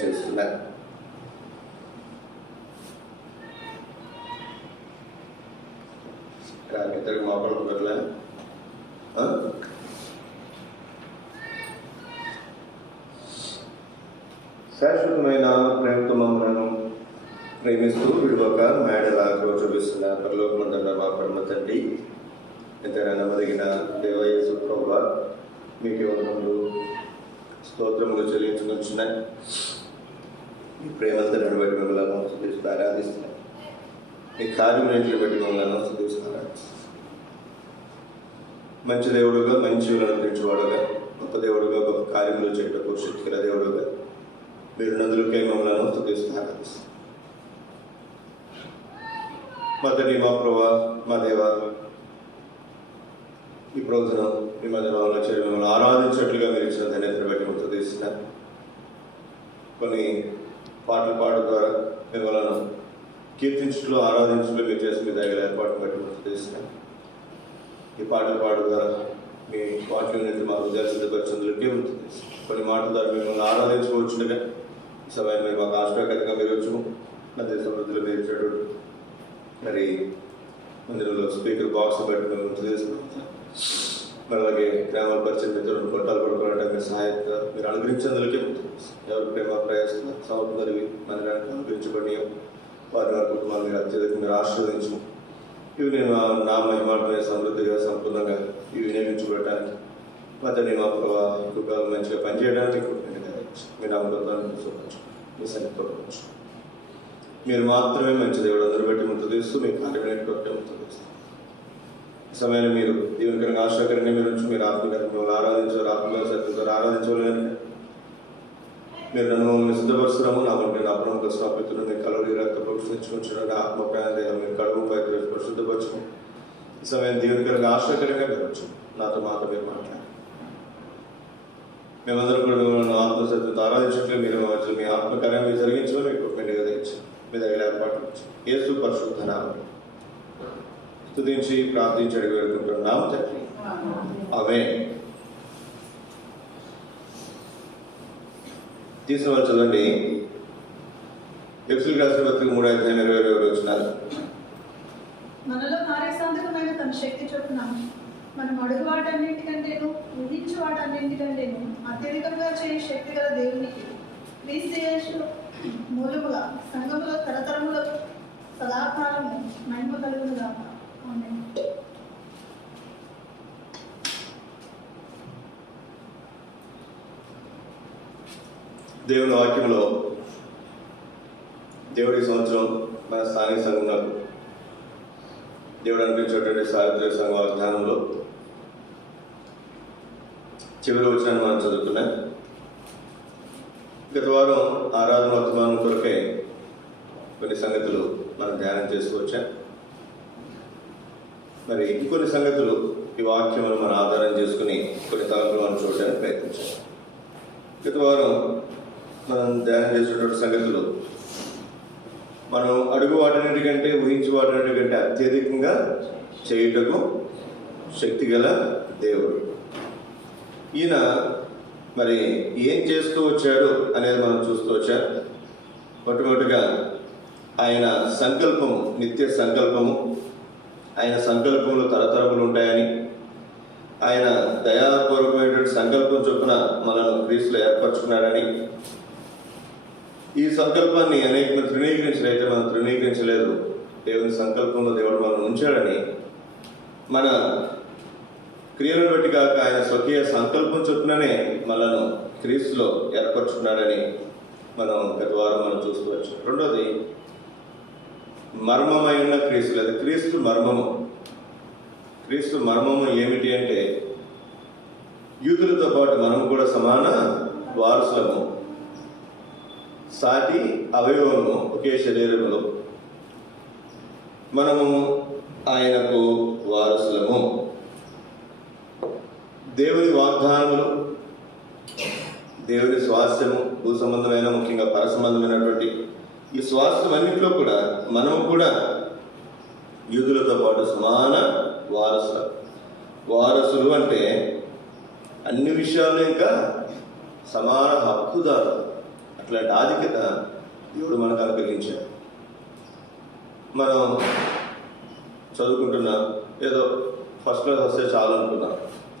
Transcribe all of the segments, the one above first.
చేస్తున్నాను. ఇద్దరికి మాట్లాడుకు పెట్టలే. శాశ్వతమైన ప్రేమతో మమ్మలను ప్రేమిస్తూ విడువక మేడలా చూపిస్తున్న పరలోకమందున్న మా పరమ తండ్రి, ఎంతైనా నమ్మదగిన దేవయేసు ప్రభువా, మీకు వందనములు స్తోత్రములు చెల్లించుకొచ్చున్నాయి. మీ ప్రేమంతా బట్టి మిమ్మల్ని స్తుతిస్తూ ఆరాధిస్తున్నాయి. మీ కార్యములన్నిటిని బట్టి మిమ్మల్ని స్తుతిస్తున్నాను. మంచి దేవుడుగా, మంచి అందించేవాడుగా, గొప్ప దేవుడుగా, గొప్ప కార్యములు చేయటకు శక్తిగల దేవుడుగా మీరు నందులకై మమ్మల్ని స్తుతిస్తూ ఆరాధిస్తున్నాను. మా తండ్రి, మా ప్రభువా, మా దేవా, ఈ రోజున మీ మధ్యలో చేరి మిమ్మల్ని ఆరాధించినట్లుగా మీరు ఇచ్చిన ధన్యతను బట్టి ముక్త తీస్తున్నారు. కొన్ని పాటలు పాడడం ద్వారా మిమ్మల్ని కీర్తించట్లో, ఆరాధించట్లో మీరు చేసి మీ దగ్గర ఏర్పాటును బట్టి ముక్త తీస్తున్నారు. ఈ పాటలు పాడడం ద్వారా మీ వాక్యం నుంచి మా హృదయాలు సిద్ధపరిచేందుకే ఉంటుంది. కొన్ని మాటల ద్వారా మిమ్మల్ని ఆరాధించుకోవచ్చుగా ఈ సమయం మీరు మాకు ఆశ్చర్యకరంగా మీరు వచ్చుము. నది సమృద్ధిలో మీరు ఇచ్చాడు. మరి మందిరంలో స్పీకర్ బాక్స్ బట్టి మేము ముక్త తీసుకుంటాం. మరి అలాగే గ్రామాల పరిచయం మిత్రులను కొట్టాలు పడుకోవడానికి మీరు సహాయత మీరు అనుగ్రహించేందుకే ఉంటుంది. ఎవరు ప్రేమ ప్రయాసం సమర్థులవి మందిరానికి అనుగ్రహించబడి వారి వారి కుటుంబాన్ని మీరు అత్యధికంగా మీరు ఆశీర్వదించు. ఇవి నేను నా మహిమాటమే సమృద్ధిగా సంపూర్ణంగా ఇవి వినియోగించుకోవడానికి మధ్య మా కుటుంబాలు మంచిగా పనిచేయడానికి మీరు అమృతాన్ని చూసుకోవచ్చు. మీ సన్నిధించు. మీరు మాత్రమే మంచి దేవుడు అందరూ బట్టి ముద్ద తీస్తూ మీ కార్యక్రమం కొట్టే ముద్ద తీస్తారు. ఈ సమయంలో మీరు దీవెనకరంగా ఆశ్చర్యకరంగా మీరు వచ్చి మీరు ఆత్మకరంగా ఆరాధించారు, ఆత్మగా సత్యంతో ఆరాధించవాలి. మీరు నన్ను మమ్మల్ని సిద్ధపరుస్తున్నాము. నా వంటి నా ప్రముఖ స్థాపితులు మీ కలవరి రక్త పరీక్షించుకుంటున్నాడు. ఆత్మ ప్రాణం మీరు కడుపు పై పరిశుద్ధపరచు. ఈ సమయం దీవెనకరంగా ఆశ్చర్యకరంగా మీరు వచ్చు. నాతో మాతో మీరు మాట్లాడారు. మేమందరూ కూడా మిమ్మల్ని ఆత్మసత్యంతో ఆరాధించట్లే మీరు మధ్య మీ ఆత్మకార్యం మీరు జరిగించడం మీకు మెండుగా తెచ్చారు. మీ దగ్గర ఏర్పాటు యేసు పరిశుద్ధ నామములో స్తుతించి ప్రార్థించి అడిగి వేడుకుంటున్నాము తండ్రి. ఆమేన్. తీసిన వాళ్ళు చదవండి. ఎఫెసీయులకు రాసిన పత్రిక 3:27 వచనాలు. మనలో కార్యసాధకమైన తన శక్తి చొప్పున మనం అడుగు వాటన్నింటికంటేను ఊహించు వాటన్నింటికంటేను అత్యధికంగా చేయ శక్తి గల దేవునికి క్రీస్తు యేసు మూలముగా సంఘములో తరతరములకు సదాకాలము మహిమ కలుగునుగాక. ఆమేన్. దేవుని వాక్యంలో దేవుడి సంవత్సరం మన స్థానిక సంఘాలు దేవుడు అనిపించేటువంటి సార్వత్రిక సంఘ వాగ్దానంలో చివరి వచనాన్ని మనం చదువుతున్నాం. గత వారం ఆరాధన వర్తమానం కొరకే కొన్ని సంగతులు మనం ధ్యానం చేసుకోవచ్చా. మరి ఇంకొన్ని సంగతులు ఈ వాక్యమును మనం ఆధారం చేసుకుని కొన్ని తలంపులు మనం చూడడానికి ప్రయత్నించాం. గత వారం మనం ధ్యానం చేసినటువంటి సంగతులు మనం అడుగు వాటన్నిటికంటే ఊహించి వాటన్నిటికంటే అత్యధికంగా చేయుటకు శక్తి గల దేవుడు. ఈయన మరి ఏం చేస్తూ వచ్చాడు అనేది మనం చూస్తూ వచ్చాం. మొట్టమొదటిగా ఆయన సంకల్పము నిత్య సంకల్పము, ఆయన సంకల్పములు తరతరములు ఉంటాయని, ఆయన దయాపూర్వకమైనటువంటి సంకల్పం చొప్పున మనల్ని క్రీస్తులో ఏర్పరచుకున్నాడని, ఈ సంకల్పాన్ని అనేక మంది తృణీకరించలైతే మనం తృణీకరించలేదు. దేవుని సంకల్పంలో దేవుడు మనం ఉంచాడని, మన క్రియలను బట్టి కాక ఆయన స్వకీయ సంకల్పం చొప్పుననే మనను క్రీస్తులో ఏర్పరచుకున్నాడని మనం గత వారం మనం చూసుకోవచ్చు. రెండోది మర్మమైన క్రీస్తు లేదా క్రీస్తు మర్మము. క్రీస్తు మర్మము ఏమిటి అంటే యూదులతో పాటు మనం కూడా సమాన వారసులము, సాటి అవయవము, ఒకే శరీరములో మనము ఆయనకు వారసులము. దేవుని వాగ్దానములు, దేవుని స్వాస్థ్యము, భూ సంబంధమైన ముఖ్యంగా పర సంబంధమైనటువంటి ఈ స్వాస్థ్యం అన్నింటిలో కూడా మనము కూడా యూదులతో పాటు సమాన వారసులు. వారసులు అంటే అన్ని విషయాల్లో ఇంకా సమాన హక్కుదారులు. అట్లాంటి ఆధిక్యత దేవుడు మనకు అనుగ్రహించాడు. మనం చదువుకుంటున్నాం, ఏదో ఫస్ట్ క్లాస్ వస్తే చాలు అనుకున్నాం,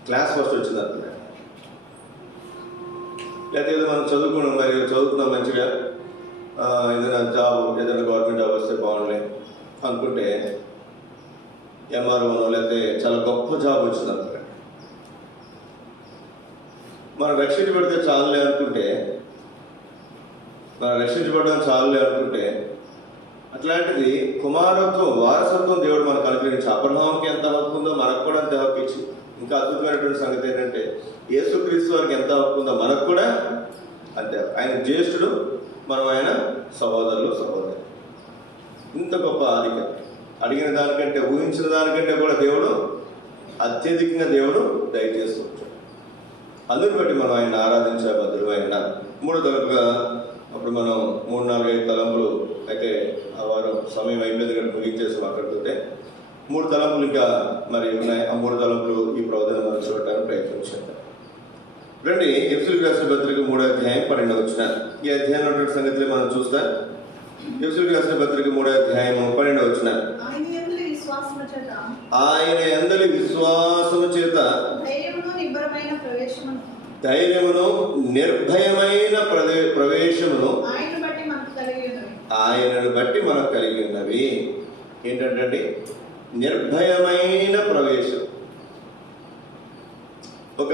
క్లాస్ ఫస్ట్ వచ్చింది అనుకున్నాం. లేకపోతే ఏదో మనం చదువుతున్నాం మంచిగా, ఏదైనా జాబ్, ఏదైనా గవర్నమెంట్ జాబ్ వస్తే బాగుండే అనుకుంటే ఎంఆర్ఓనో లేకపోతే చాలా గొప్ప జాబ్ వచ్చింది అనుకోండి. మనం రక్షించబడితే చాలులే అనుకుంటే, మనం రక్షించబడడం చాలులే అనుకుంటే, అట్లాంటిది కుమారత్వం, వారసత్వం దేవుడు మనకు అనుగ్రహించి అబ్రహాంకి ఎంత హక్కు ఉందో మనకు కూడా అంతే హక్కు ఇచ్చి, ఇంకా అద్భుతమైనటువంటి సంగతి ఏంటంటే యేసుక్రీస్తు వారికి ఎంత హక్కు ఉందో మనకు కూడా అంతే. ఆయన జ్యేష్ఠుడు, మనం ఆయన సహోదరులు సహోదరు. ఇంత గొప్ప ఆధిక్యత, అడిగిన దానికంటే ఊహించిన దానికంటే కూడా దేవుడు అత్యధికంగా దేవుడు దయచేస్తూ ఉంటాడు. అందుని బట్టి మనం ఆయన ఆరాధించే బదులు ఆయన 3 తలుపుగా, అప్పుడు మనం 3, 4, 5 తలంపులు అయితే ఆ వారం సమయం అయిపోయింది కనుక ముగించేసాం. అక్కడికి పోతే 3 తలంపులు ఇంకా మరి ఉన్నాయి. ఆ 3 తలంపులు ఈ ప్రవచన మనం చూడటానికి ప్రయత్నించాం. రండి, ఎఫెసీయులకు రాసిన పత్రిక 3వ అధ్యాయం 12వ వచనం. ఈ అధ్యాయంలో ఉన్నటువంటి సంగతులు మనం చూస్తాం. ఎఫెసీయులకు రాసిన పత్రిక 3వ అధ్యాయం 12వ వచనం. ఆయన యందలి విశ్వాసము చేత ధైర్యమును నిర్భయమైన ప్రవేశమును ఆయనను బట్టి మనకు కలిగి ఉన్నవి. ఏంటంటే నిర్భయమైన ప్రవేశం. ఒక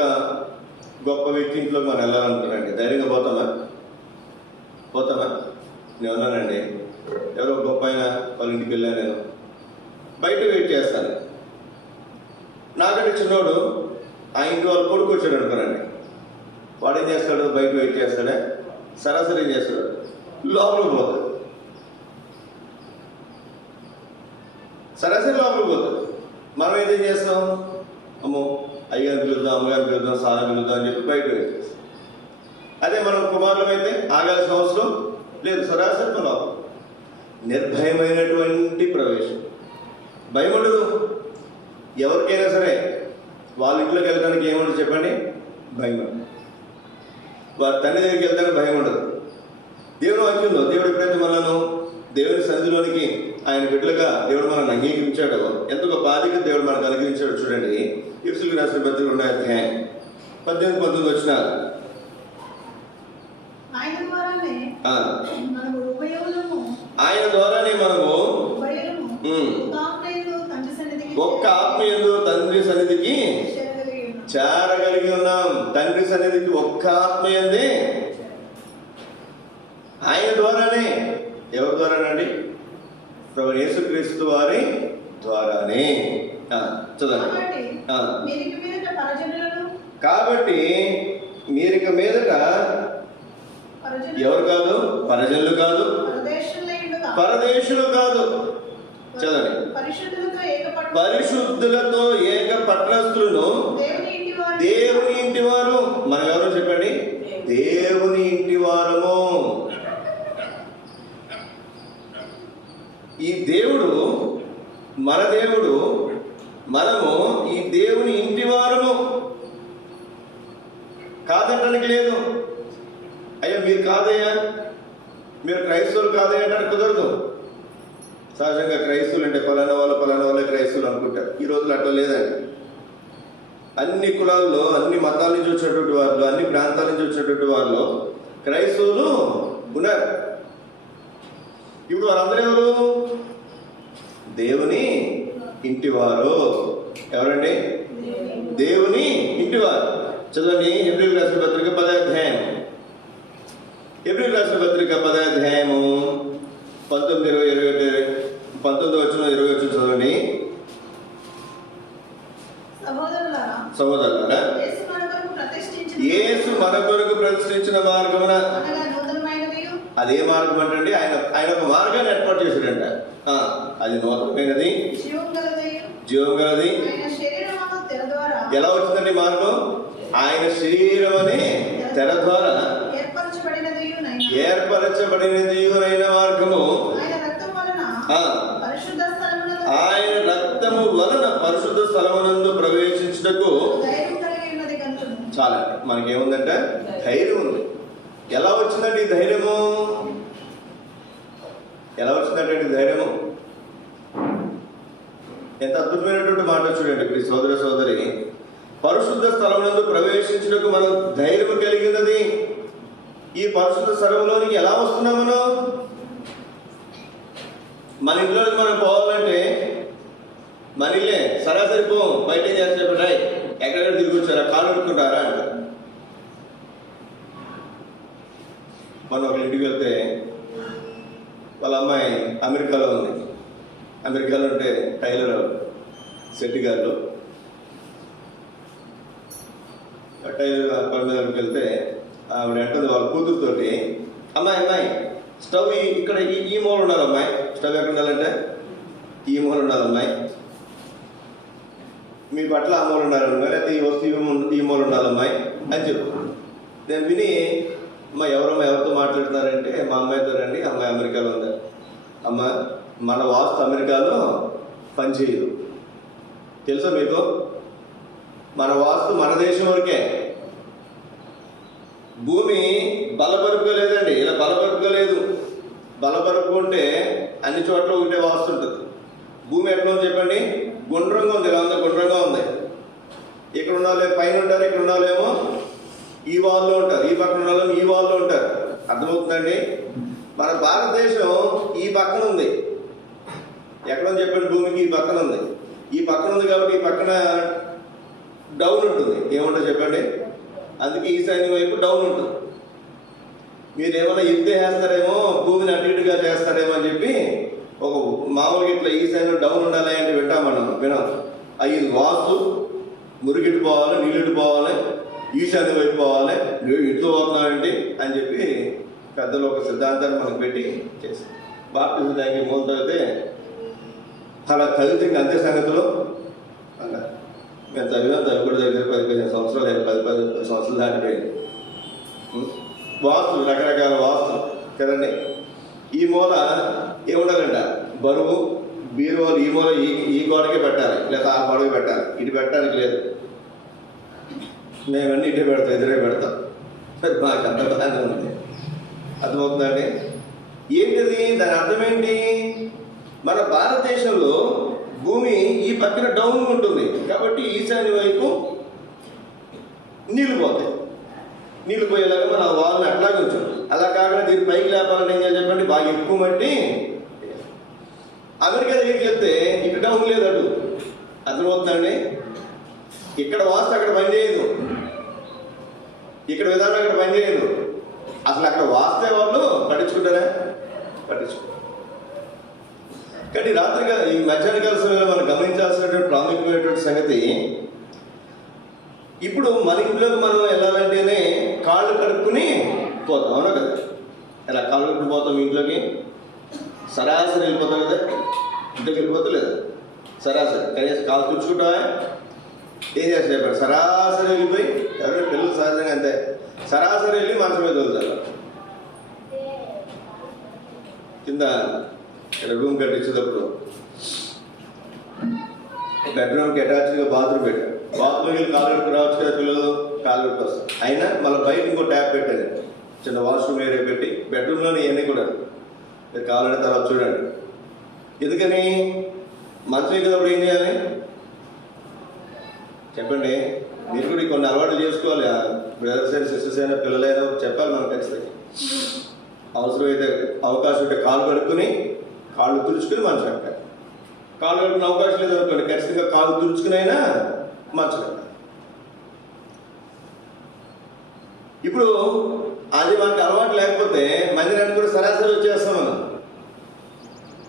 గొప్ప వ్యక్తి ఇంట్లో మనం వెళ్ళాలనుకున్నాండి, ధైర్యంగా పోతామా? నేను ఉన్నానండి, ఎవరో గొప్ప ఆయన వాళ్ళ ఇంటికి వెళ్ళాను, నేను బయట వెయిట్ చేస్తాను. నాకంటే చిన్నోడు ఆ ఇంటి వాళ్ళు కొడుకు వచ్చాడు అనుకున్నాండి, వాడు ఏం చేస్తాడు? బయట వెయిట్ చేస్తాడే, సరాసరి ఏం చేస్తాడు? లోపలికి పోతాడు. సరాసరి లోపలికి పోతాడు. మనం ఏం చేస్తాం? అమ్మో, అయ్యగారిని పిలుద్దాం, అమ్మగారిని పిలుద్దాం, సారా పిలుద్దాం అని చెప్పి బయట వెయిట్ చేస్తాం. అదే మనం కుమారులం అయితే ఆగాల్సిన అవసరం లేదు, సరాసరి లోపల. నిర్భయమైనటువంటి ప్రవేశం, భయం ఉండదు. ఎవరికైనా సరే వాళ్ళ ఇంట్లోకి వెళ్ళడానికి ఏముండదు చెప్పండి? భయం ఉండదు. వారి తండ్రి దగ్గరికి వెళ్తానికి భయం ఉండదు. దేవుని వాక్యంలో దేవుడు ఎప్పుడైతే మనను దేవుని సన్నిధిలోనికి ఆయన బిడ్డలుగా దేవుడు మనల్ని అంగీకరించాడో, ఎంత గొప్ప ఆధిక్యత దేవుడు మనకు అనుగ్రహించాడు. చూడండి, ఎఫెసీయులకు రాసిన పత్రిక 2వ అధ్యాయం 18-19 వచనాలు. ఆయన ద్వారానే మనము ఒక్క ఆత్మయందు తండ్రి సన్నిధికి చేరగలిగి ఉన్నాం. తండ్రి సన్నిధికి ఒక్క ఆత్మయందే, ఆయన ద్వారానే. ఎవరి ద్వారానండి? ప్రభు యేసుక్రీస్తు వారి ద్వారానే. చదవండి. కాబట్టి మీరిక మీదట ఎవరు కాదు? పరజనులు కాదు, పరదేశులు కాదు. చదవండి. పరిశుద్ధులతో ఏక పట్లస్తులను, దేవుని ఇంటి వారు. మనం ఎవరో చెప్పండి? దేవుని ఇంటి వారము. ఈ దేవుడు మన దేవుడు, మనము ఈ దేవుని ఇంటి వారము. కాదంటానికి లేదు. అయ్యా మీరు కాదయ్యా, మీరు క్రైస్తవులు కాదయ్యా అంటే కుదరదు. సహజంగా క్రైస్తవులు అంటే పలానా వాళ్ళే క్రైస్తవులు అనుకుంటారు. ఈ రోజులు అట్లా లేదండి. అన్ని కులాల్లో, అన్ని మతాల నుంచి వచ్చేటువంటి వాళ్ళు, అన్ని ప్రాంతాల నుంచి వచ్చేటువంటి వాళ్ళు క్రైస్తవులు ఉన్నారు. ఇప్పుడు వారందరూ ఎవరు? దేవుని ఇంటివారు. ఎవరండి? దేవుని ఇంటివారు. చదవండి, హెబ్రీయులకు రాసిన పత్రిక 10వ అధ్యాయం. హెబ్రీయులకు రాసిన పత్రిక 10వ అధ్యాయము 19 వచనం 20 వచనం చదవండి. సహోదరులారా, యేసు మన కొరకు ప్రతిష్ఠించిన మార్గమున, అదే మార్గం అంటే ఆయన ఒక మార్గాన్ని ఏర్పాటు చేశాడంట. అది నూతనమైనది, జీవం గలది. ఎలా వచ్చిందండి మార్గం? ఆయన శరీరం అనే తెర ద్వారా ఏర్పరచబడినది అయిన మార్గము, ఆయన రక్తము వలన పరిశుద్ధ స్థలమునందు ప్రవేశించుటకు. చాలా మనకేముందంటే ధైర్యం ఉంది. ఎలా వచ్చిందండి ఈ ధైర్యము? ఎలా వచ్చిందంటే ఈ ధైర్యము? ఎంత అద్భుతమైనటువంటి మాట చూడండి ఇప్పుడు సోదర సోదరి. పరిశుద్ధ స్థలమునందు ప్రవేశించుటకు మనం ధైర్యం కలిగినది. ఈ పరిశుద్ధ స్థలంలోనికి ఎలా వస్తున్నాం మనం? మన ఇంట్లోకి మనం పోవాలంటే మన ఇల్లే సరాసరి పోం. బయట ఏం చేస్తే ఎక్కడెక్కడ తిరిగి వచ్చారా, కాలు పెట్టుకుంటారా అంటారు. మనం ఒక ఇంటికి వెళ్తే వాళ్ళ అమ్మాయి అమెరికాలో ఉంది. అమెరికాలో ఉంటే టైలర్ శెట్టి గారు టైలర్ దగ్గరికి వెళ్తే ఆవిడ అంటుంది వాళ్ళ కూతురుతోటి, అమ్మాయి స్టవ్ ఇక్కడ ఈ మూల ఉండాలి అమ్మాయి, స్టవ్ ఎక్కడ ఉండాలంటే ఈ మూల ఉండాలి అమ్మాయి, మీ బట్టలు ఆ మూల ఉండాలమ్మాయి, లేకపోతే ఈ వస్తువు ఈ మూల ఉండాలమ్మాయి అని చెప్పు. నేను విని అమ్మ ఎవరితో మాట్లాడుతున్నారంటే మా అమ్మాయితో రండి, అమ్మాయి అమెరికాలో ఉంది. అమ్మ మన వాస్తు అమెరికాలో పనిచేయదు, తెలుసా మీకు? మన వాస్తు మన దేశం వరకే. భూమి బలపరుపుకోలేదండి, ఇలా బలపరుపుకోలేదు. బలపరుపుకుంటే అన్ని చోట్ల ఒకటే వాస్తు ఉంటుంది. భూమి ఎట్లా ఉంది చెప్పండి? గుండ్రంగా ఉంది, ఇలా ఉంది, గుండ్రంగా ఉంది. ఇక్కడ ఉన్న వాళ్ళు పైన ఉంటారు, ఇక్కడ ఉన్న వాళ్ళేమో ఈ వాల్లో ఉంటారు, ఈ పక్కన ఉన్న వాళ్ళు ఈ వాల్లో ఉంటారు. అర్థమవుతుందండి? మన భారతదేశం ఈ పక్కన ఉంది. ఎక్కడ ఉంది చెప్పండి? భూమికి ఈ పక్కన ఉంది. ఈ పక్కన ఉంది కాబట్టి ఈ పక్కన డౌన్ ఉంటుంది. ఏముంటుంది చెప్పండి? అందుకే ఈశాన్య వైపు డౌన్ ఉంటుంది. మీరు ఏమైనా ఎత్తే వేస్తారేమో, భూమిని అటు ఇటుగా చేస్తారేమో అని చెప్పి ఒక మామూలుగా ఇట్లా ఈశాన్యం డౌన్ ఉండాలి అంటే వినాం. ఇది వాస్తు. మురిగిట్టు పోవాలి, నీళ్ళిట్టు పోవాలి, ఈశాన్య వైపు పోవాలి, ఇటు పోతున్నాయండి అని చెప్పి పెద్దలు ఒక సిద్ధాంతాన్ని మనకు పెట్టి చేశారు. బాప్టిజం దానికి మూలతో అయితే అలా చదివితే అంతే సంగతిలో అలా మేము చదివిన దగ్గర 10-15 సంవత్సరాలు, 10 సంవత్సరాలు దాటిపోయింది. వాస్తు రకరకాల వాస్తు కదండి. ఈ మూల ఏముండాలంట? బరువు బీరువాలు ఈ మూల ఈ గోడకే పెట్టాలి, లేదా ఆ గోడకి పెట్టాలి, ఇటు పెట్టడానికి లేదు. మేమన్నీ ఇటే పెడతాం, ఎదురే పెడతాం. మాకు అంత బాగానే ఉంది. అర్థమవుతుందండి? ఏంటిది? దాని అర్థం ఏంటి? మన భారతదేశంలో భూమి ఈ పక్కన డౌన్ ఉంటుంది కాబట్టి ఈశాన్య వైపు నీళ్లు పోతాయి. నీళ్లు పోయేలాగా మన వాళ్ళని అట్లాగే ఉంచాం. అలా కాకుండా దీన్ని పైకి లేపాలని ఏం చేయాలి చెప్పండి? బాగా ఎక్కువ మట్టి. అమెరికా దగ్గరికి వెళ్తే ఇక్కడ డౌన్ లేదు, అటు. అర్థమవుతుందండి? ఇక్కడ వాస్తు అక్కడ పనిచేయదు, ఇక్కడ విధానం అక్కడ పనిచేయదు. అసలు అక్కడ వాస్తే వాళ్ళు పట్టించుకుంటారా? పట్టించుకుంటారు. కానీ రాత్రిగా ఈ మధ్యాహ్న కాల సమయంలో మనం గమనించాల్సినటువంటి ప్రాముఖ్యమైనటువంటి సంగతి, ఇప్పుడు మన ఇంట్లోకి మనం వెళ్ళాలంటేనే కాళ్ళు కడుక్కుని పోతాం, అవునా కదా? ఇలా కాళ్ళు కడుక్కుని పోతాం ఇంట్లోకి, సరాసరి వెళ్ళిపోతాం కదా, ఇంట్లోకి వెళ్ళిపోతలేదు సరాసరి. కనీసం కాళ్ళు తుడుచుకుంటావా? ఏం చేస్తాయి? సరాసరి వెళ్ళిపోయి, ఎవరైనా పిల్లలు సహజంగా అంతే, సరాసరి వెళ్ళి మనసు మీద వెళ్తారు. కింద రూమ్ కట్టించేటప్పుడు బెడ్రూమ్కి అటాచ్గా బాత్రూమ్ పెట్టారు. బాత్రూమ్కి వెళ్ళి కాలు కడుపు రావచ్చు కదా పిల్లలు, కాలు కడుపు వస్తారు. అయినా మళ్ళీ బయట ఇంకో ట్యాప్ పెట్టాను, చిన్న వాష్రూమ్ ఏరియా పెట్టి బెడ్రూమ్లోనే ఇవన్నీ కూడా మీరు కావాలంటే తర్వాత చూడండి. ఎందుకని? మంచం ఎక్కేటప్పుడు ఏం చేయాలి చెప్పండి? మీరు కూడా కొన్ని అలవాట్లు చేసుకోవాలి. బ్రదర్స్ అండ్ సిస్టర్స్ అయినా పిల్లలైనా చెప్పాలి మనం ఖచ్చితంగా. అవసరమైతే అవకాశం ఉంటే కాలు కడుక్కుని కాళ్ళు తుడుచుకుని మంచం ఎక్కాలి. కాళ్ళు కడుక్కునే అవకాశం లేదు అనుకోండి, ఖచ్చితంగా కాళ్ళు తుడుచుకుని అయినా మంచం ఎక్కాలి. ఇప్పుడు అది మనకి అలవాటు లేకపోతే మందిరానికి కూడా సరాసరి వచ్చేస్తాం మనం.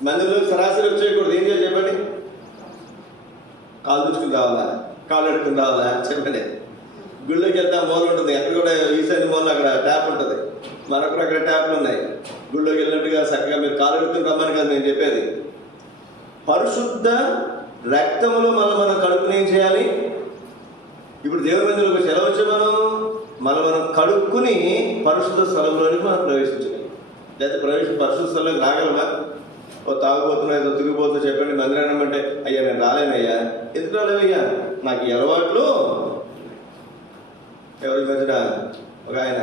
మందిరంలోకి సరాసరి వచ్చేయకూడదు. ఏం చేయాలి చెప్పండి? కాలు తుడుచుకుని రావాలా, కాళ్ళు కడుక్కుని రావాలా చెప్పండి? గుళ్ళోకి వెళ్తే మూల ఉంటుంది, అక్కడ కూడా ఈశాన్య మూల అక్కడ ట్యాప్ ఉంటుంది, మరొకరు అక్కడ ట్యాప్లు ఉన్నాయి. గుళ్ళోకి వెళ్ళినట్టుగా చక్కగా మీరు కాలు కడుక్కుని రమ్మని కదా నేను చెప్పేది. పరిశుద్ధ రక్తంలో మనం కడుక్కుని ఏం చేయాలి? ఇప్పుడు దేవుని మందిరంలోకి వచ్చి ఎలా వచ్చే మనం కడుక్కుని పరిశుద్ధ స్థలంలోనికి మనం ప్రవేశించాలి. లేకపోతే పరిశుద్ధ స్థలంలోకి రాగలమా? ఓ తాగుబోతున్నా ఏదో తిరిగిపోతున్నా చెప్పండి మందిరాన్ని అంటే, అయ్యా నేను రాలేనయ్యా. ఎందుకు రాలేవయ్యా? నాకు ఈ అలవాట్లు. ఎవరి మధ్యన ఒక ఆయన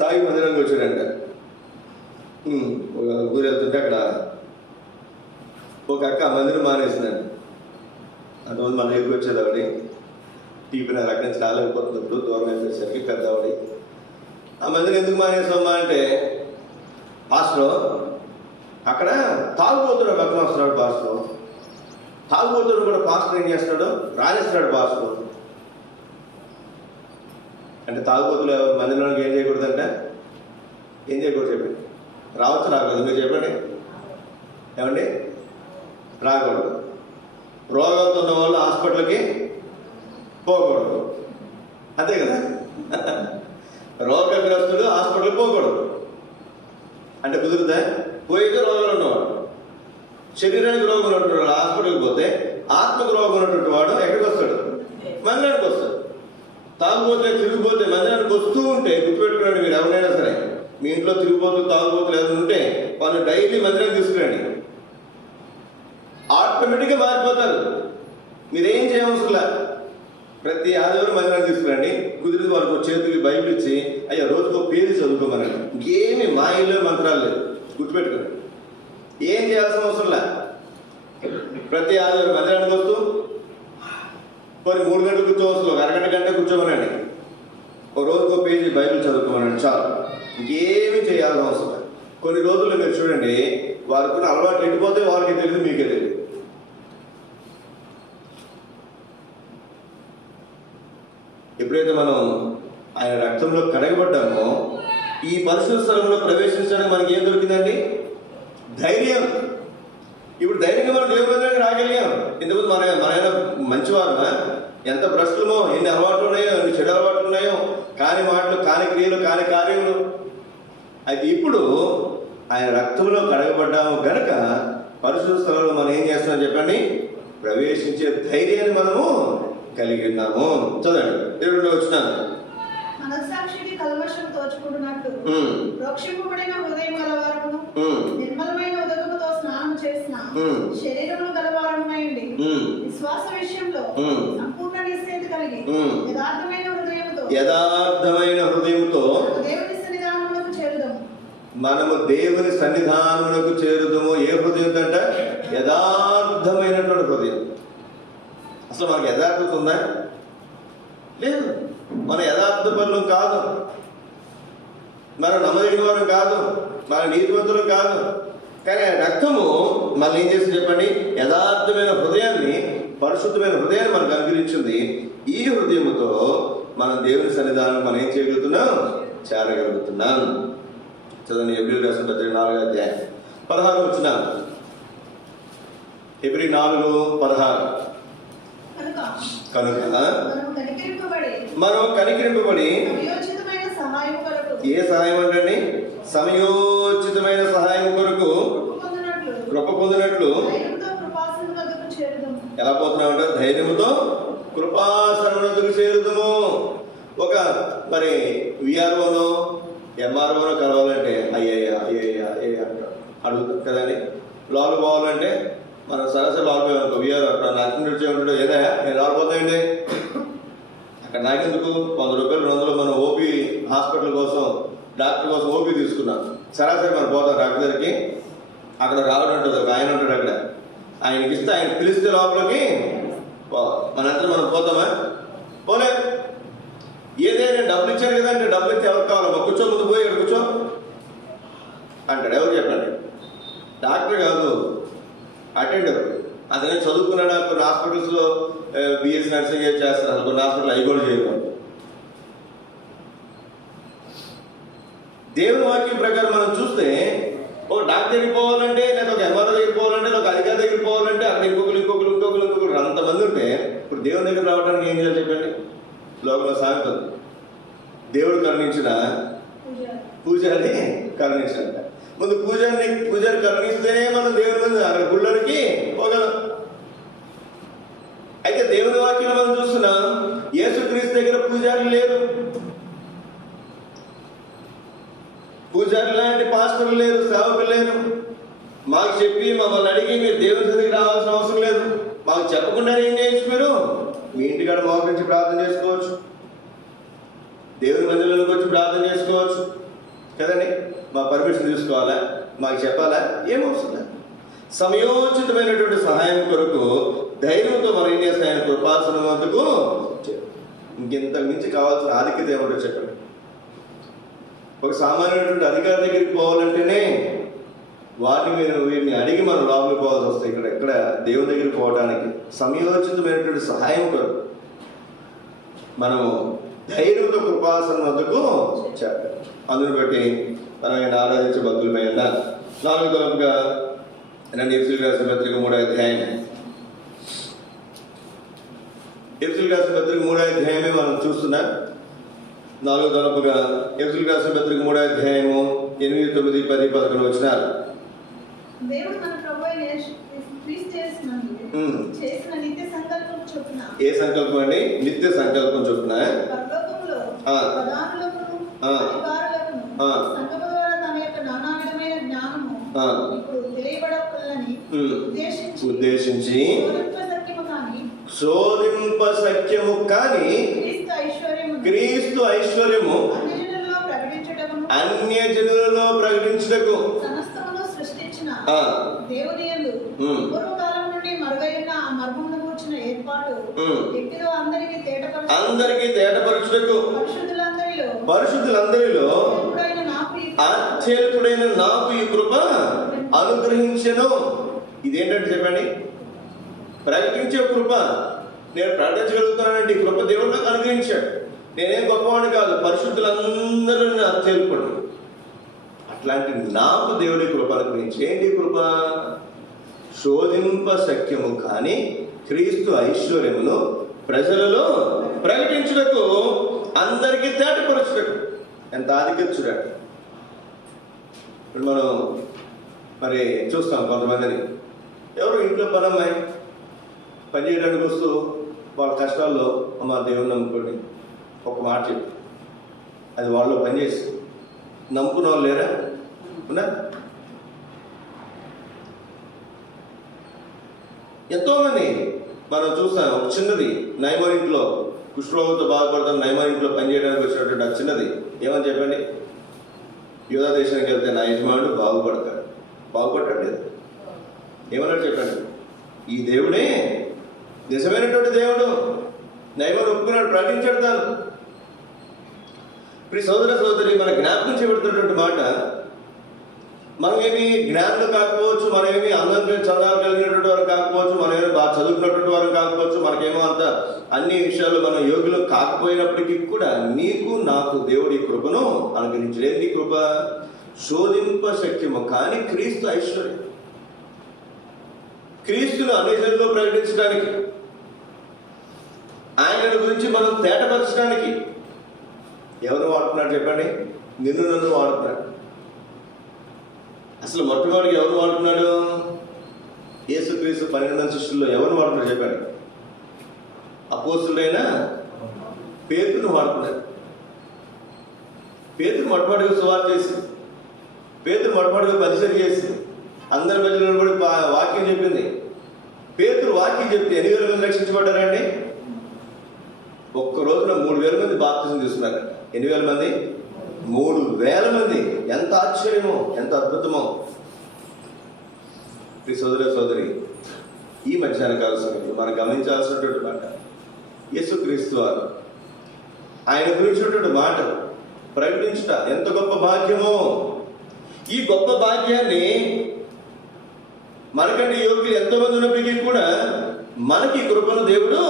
తాగి మందిరానికి వచ్చాడంట. ఒక ఊరు వెళ్తుంటే అక్కడ ఒక అక్క మందిరం మానేసిందండి. అంతమంది మన దగ్గరికి వచ్చేది ఆవిడ. టీపీ నాకు అక్కడి నుంచి రాలేకపోతున్నప్పుడు దూరం వెళ్ళేసరికి పెద్ద ఆవిడ, ఆ మందిరం ఎందుకు మానేసామా అంటే, పాస్టర్ అక్కడ తాగుబోతుడు పక్కన వస్తున్నాడు. పాస్టర్ తాగుబోతుడు కూడా పాస్టర్ ఏం చేస్తున్నాడు, రాజేస్తున్నాడు పాస్టర్. అంటే తాగుబోతులు మందిరానికి ఏం చేయకూడదంట, ఏం చేయకూడదు చెప్పండి. రావచ్చు రాకూడదు, మీరు చెప్పండి ఏమండి, రాకూడదు. రోగాలతో ఉన్న వాళ్ళు హాస్పిటల్కి పోకూడదు, అంతే కదా. రోగగ్రస్తుడు హాస్పిటల్కి పోకూడదు అంటే కుదురుతా? పోయితే రోగాలు ఉన్నవాడు, శరీరానికి రోగం ఉన్నటువంటి వాడు హాస్పిటల్కి పోతే ఆత్మకు రోగం ఉన్నటువంటి వాడు ఎక్కడికి వస్తాడు? మందిరానికి వస్తాడు. తాగుబోతే తిరిగిపోతే మందిరానికి వస్తూ ఉంటే గుర్తుపెట్టుకోండి, మీరు ఎవరైనా సరే మీ ఇంట్లో తిరిగిపోతూ తాగుబోతులు ఏదైనా ఉంటే వాళ్ళు డైలీ మందిరానికి తీసుకురండి, ఆటోమేటిక్గా మారిపోతారు. మీరేం చేయవసరంలా. ప్రతి ఆదివారం మందిరాన్ని తీసుకురండి, కుదిరితే వాళ్ళకు చేతులకి బైబిల్ ఇచ్చి అయ్యా రోజుకో పేరు చదువుకోమనండి. ఇంకేమి మా ఇల్లు మంత్రాలు లేదు, గుర్తుపెట్టుకోండి. ఏం చేయాల్సిన అవసరంలా. ప్రతి ఆదివారం మందిరానికి వస్తూ కొన్ని 3 గంటలు కూర్చోవలసిన, ఒక అరగంట గంట కూర్చోమనండి, ఒక రోజుకో పేజీ బైబిల్ చదువుకోమనండి, చాలు. ఇంకేమి చేయాల్సిన అవసరం. కొన్ని రోజుల్లో మీరు చూడండి, వారికి అలవాట్లు ఎండిపోతే వాళ్ళకి తెలియదు, మీకే తెలియదు. ఎప్పుడైతే మనం ఆయన రక్తంలో కడగబడ్డామో ఈ పరిశుద్ధ స్థలంలో ప్రవేశించడానికి మనకి ఏం దొరికిందండి? ధైర్యం. ఇప్పుడు ధైర్యంగా మనం దేవుని దగ్గరికి రాగలిగాం. ఎందుకు మన మంచివారునా? ఎంత భ్రష్టులమో, ఎన్ని అలవాట్లు ఉన్నాయో, ఎన్ని చెడు అలవాట్లు ఉన్నాయో, కాని మాటలు, కాని క్రియలు, కాని కార్యములు. అయితే ఇప్పుడు ఆయన రక్తంలో కడగబడ్డాము గనక పరిశుద్ధ స్థలంలో మనం ఏం చేస్తామని చెప్పండి, ప్రవేశించే ధైర్యాన్ని మనము కలిగి ఉన్నాము. చదవండి, దేవుడిలో వచ్చినాను. మనస్సాక్షికి కల్మషం తోచుకుంటున్నట్టు రోక్షింపబడిన హృదయం గలవారమును నిర్మలమైన ఉదకముతో స్నానం చేసిన శరీరములు గలవారమునైండి విశ్వాస విషయంలో సంపూర్ణ నిశ్చయిత కలిగి యథార్థమైన హృదయంతో దేవుని సన్నిధానమునకు చేరుదాము. మనము దేవుని సన్నిధానమునకు చేరుదాము. ఏ హృదయం అంట? యథార్థమైనటువంటి హృదయం. అసలు మనకు యథార్థత ఉందా? లేదు. మన యథార్థ పనులు కాదు, మనం నమ్మదగిన వారు కాదు, మన నీతివంతులు కాదు. కానీ ఆ రక్తము మళ్ళీ ఏం చేసి చెప్పండి, యథార్థమైన హృదయాన్ని, పరిశుద్ధమైన హృదయాన్ని మనకు అనుగ్రహించింది. ఈ హృదయముతో మనం దేవుని సన్నిధానం మనం ఏం చేయగలుగుతున్నాం? చేరగలుగుతున్నాం. చదవండి, హెబ్రీయులకు రాసిన పత్రిక 4వ అధ్యాయం 16 వచనం. హెబ్రీ 4:16. కనుక మనం కనికరింపబడి ఏ సహాయం అంటే సమయోచితమైన సహాయం కొరకు కృప పొందినట్లు ఎలా పోతున్నామంటే ధైర్యంతో కృపాసనమునకు చేరుదుము. ఒక మరి విఆర్ఓనో ఎంఆర్ఓనో కలవాలంటే అయ్యయ్యా అయ్యయ్యా అయ్యయ్యా అంటారు, అడుగుతారు కదండి. లోపల పోవాలంటే మనం సరసరి లోపల అనుకో, విఆర్ అక్కడ నాకు చేయమంటాడు, ఏదా నేను లోపలిపోతాయండి అక్కడ నాకెందుకు 100 రూపాయలు 200 మనం ఓపీ హాస్పిటల్ కోసం డాక్టర్ కోసం ఓపీ తీసుకున్నాం. సరాసరి మనం పోతాం డాక్టర్ దగ్గరికి. అక్కడ రావడం ఉంటుంది, ఒక ఆయన ఉంటాడు అక్కడ, ఆయనకి ఇస్తే ఆయన పిలిస్తే లోపలికి మనంతా మనం పోతామా? పోలే. ఏదైనా డబ్బులు ఇచ్చారు కదా అంటే డబ్బులు ఇస్తే ఎవరికి కావాలమ్మా, కూర్చో, ముందు పోయి ఇక్కడ కూర్చో అంటాడు. ఎవరు చెప్పండి? డాక్టర్ కాదు, అటెండర్. అతనే చదువుకున్నాడు. కొన్ని హాస్పిటల్స్లో బిఎస్సీ నర్సింగ్ చేస్తారు, కొన్ని హాస్పిటల్ అవి కూడా చేయరు. దేవుని వాక్యం ప్రకారం మనం చూస్తే ఒక డాక్టర్ దగ్గరికి పోవాలంటే, లేదా ఒక ఎంఆర్ఓ దగ్గరికి పోవాలంటే, ఒక అధికారి దగ్గరికి పోవాలంటే అక్కడ ఇంకొకరు అంతమంది ఉంటే ఇప్పుడు దేవుని దగ్గర రావడానికి ఏం చేయాలి చెప్పండి? లోకంలో సాగుతుంది. దేవుడు కరుణించిన పూజారిని కరుణించాలంట. ముందు పూజారి కరుణిస్తేనే మనం దేవుని ముందు అక్కడ గుళ్ళకి పోగలం. అయితే దేవుని వాక్యం మనం చూస్తున్నాం, యేసుక్రీస్తు దగ్గర పూజారులు లేరు, పూజారి లాంటి పాస్టర్లు లేరు, సేవకులు లేరు. మాకు చెప్పి మమ్మల్ని అడిగి మీరు దేవుని దగ్గరికి రావాల్సిన అవసరం లేదు. మాకు చెప్పకుండా ఏం చేయొచ్చు? మీరు మీ ఇంటికాడ మోకరించి ప్రార్థన చేసుకోవచ్చు. దేవుని మందిరంలోకి వచ్చి ప్రార్థన చేసుకోవచ్చు కదండి. మా పర్మిషన్ తీసుకోవాలా, మాకు చెప్పాలా, ఏమవసరం లేదు. సమయోచితమైనటువంటి సహాయం కొరకు ధైర్యంతో మనం ఏం చేస్తాం, ఆయన కృపాసనం వద్దకు. ఇంకెంత మించి కావాల్సిన ఆధిక్యత ఏమంటో చెప్పండి. ఒక సామాన్యమైనటువంటి అధికారి దగ్గరికి పోవాలంటేనే వీరిని అడిగి మనం లోపలికి పోవాల్సి వస్తాయి. ఇక్కడ దేవుని దగ్గరికి పోవడానికి సమయోచితమైనటువంటి సహాయం కొరకు మనము ధైర్యంతో కృపాసనం వద్దకు చేయాలి. అందుని బట్టి మనం ఆయన ఆరాధించే భక్తులపై ఉన్నారు. 4వ తరపుగా ఎఫెసీయులకు రాసిన పత్రిక 3వ అధ్యాయం. ఎఫెసీయులకు రాసిన పత్రిక 3వ అధ్యాయమే మనం చూస్తున్నాం. 4వ తరపుగా ఎఫెసీయులకు రాసిన పత్రిక 3వ అధ్యాయము 8, 9, 10, 11 వచనాలు. దేవుడు మన ప్రభువైన క్రీస్తు చేసిన నిత్య సంకల్పం చొప్పున. ఏ సంకల్పం అండి? నిత్య సంకల్పం చొప్పున పరలోకములో ప్రధానులకును అధికారులకును సంఘము ద్వారా తన యొక్క నానా విధమైన జ్ఞానము ఇప్పుడు తెలియబడవలెనని ఉద్దేశించి శోధింప సఖ్యము కాని క్రీస్తు ఐశ్వర్యము అన్యజనులలో ప్రకటించుటకు దేవుని యందు పూర్వకాలం నుండి మరుగైన ఆ మర్మమును గూర్చిన ఏర్పాటు ఎట్టిదో అందరికీ తేటపరచుటకు పరిశుద్ధులందరిలో అత్యల్పుడైన నాకు ఈ కృప అనుగ్రహించెను. ఇదేంటంటే చెప్పండి, ప్రకటించే కృప. నేను ప్రకటించగలుగుతానంటే ఈ కృప దేవుడు నాకు అనుగ్రహించాడు. నేనేం గొప్పవాడిని కాదు, పరిశుద్ధులందరూ అత్యల్పుడు. అట్లాంటి నాకు దేవుడి కృప అనుగ్రహించి, ఏంటి కృప? శోధింప సఖ్యము కానీ క్రీస్తు ఐశ్వర్యమును ప్రజలలో ప్రకటించుటకు, అందరికీ తేటపరచుటకు. ఎంత ఆధిక్యత చూడండి. ఇప్పుడు మనం చూస్తాం కొంతమందిని, ఎవరు ఇంట్లో పనమ్మాయి పని చేయడానికి వస్తూ వాళ్ళ కష్టాల్లో అమ్మ దేవుని నమ్ముకోండి ఒక మాట చెప్పి అది వాళ్ళు పనిచేసి నమ్ముకున్న వాళ్ళు లేరా? ఉన్నా? ఎంతోమంది మనం చూస్తాం. ఒక చిన్నది నైమర్ ఇంట్లో కుష్ఠరోగంతో బాధపడతాం, నైమర్ ఇంట్లో పనిచేయడానికి వచ్చినటువంటి ఆ చిన్నది ఏమని చెప్పండి, యూదా దేశానికి వెళ్తే నా యజమానుడు బాగుపడ్డాడు లేదు. ఏమన్నాడు చెప్పండి, ఈ దేవుడే నిజమైనటువంటి దేవుడు, నైమర్ ఒప్పుకున్నాడు, ప్రకటించాడు తాను. ఇప్పుడు సోదర సోదరి మన జ్ఞాపకం చేయబడుతున్నటువంటి మాట, మనమేమి జ్ఞానం కాకపోవచ్చు, మనమేమి అందంగా చదవగలిగినటువంటి వారు కాకపోవచ్చు, మనమేమి బాగా చదువుకున్నటువంటి వారు కాకపోవచ్చు, మనకేమో అంత అన్ని విషయాలు మనం యోగులు కాకపోయినప్పటికీ కూడా నీకు నాకు దేవుడి కృపను అనుగ్రహించలేదు. నీ కృప శోధింప శక్యము కానీ క్రీస్తు ఐశ్వర్యం. క్రీస్తును అనేజన్లో ప్రకటించడానికి, ఆయన గురించి మనం తేటపరచడానికి ఎవరు వాడుతున్నాడు చెప్పండి? నిన్ను నన్ను వాడుతున్నాడు. అసలు మొట్టమొదటిగా ఎవరు వాడుతున్నాడు? యేసుక్రీస్తు 12 శిష్యుల్లో ఎవరు వాడుతున్నాడు చెప్పండి? అపోస్తులైన పేతురును వాడుతున్నాడు. పేతురు మొట్టమొదటిగా సువార్త చేసి, పేతురు మొట్టమొదటిగా పరిచయం చేసి, అందరి మధ్యలో నిలబడి వాక్యం చెప్పింది. పేతురు వాక్యం చెప్తే 8,000 మంది రక్షించబడ్డారండి. ఒక్క రోజున 3,000 మంది బాప్తిజం తీసుకున్నారు. 8,000 మంది 3,000 మంది. ఎంత ఆశ్చర్యమో, ఎంత అద్భుతమో. ఈ సోదర సోదరి, ఈ మధ్యాహ్న కాల సమయంలో మనం గమనించాల్సినటువంటి మాట, యేసుక్రీస్తు వారు ఆయన గురించినటువంటి మాట ప్రకటించుట ఎంత గొప్ప భాగ్యమో. ఈ గొప్ప భాగ్యాన్ని మనకంటే యోగ్యులు ఎంతో మంది ఉన్నప్పటికీ కూడా మనకి కృపను దేవుడు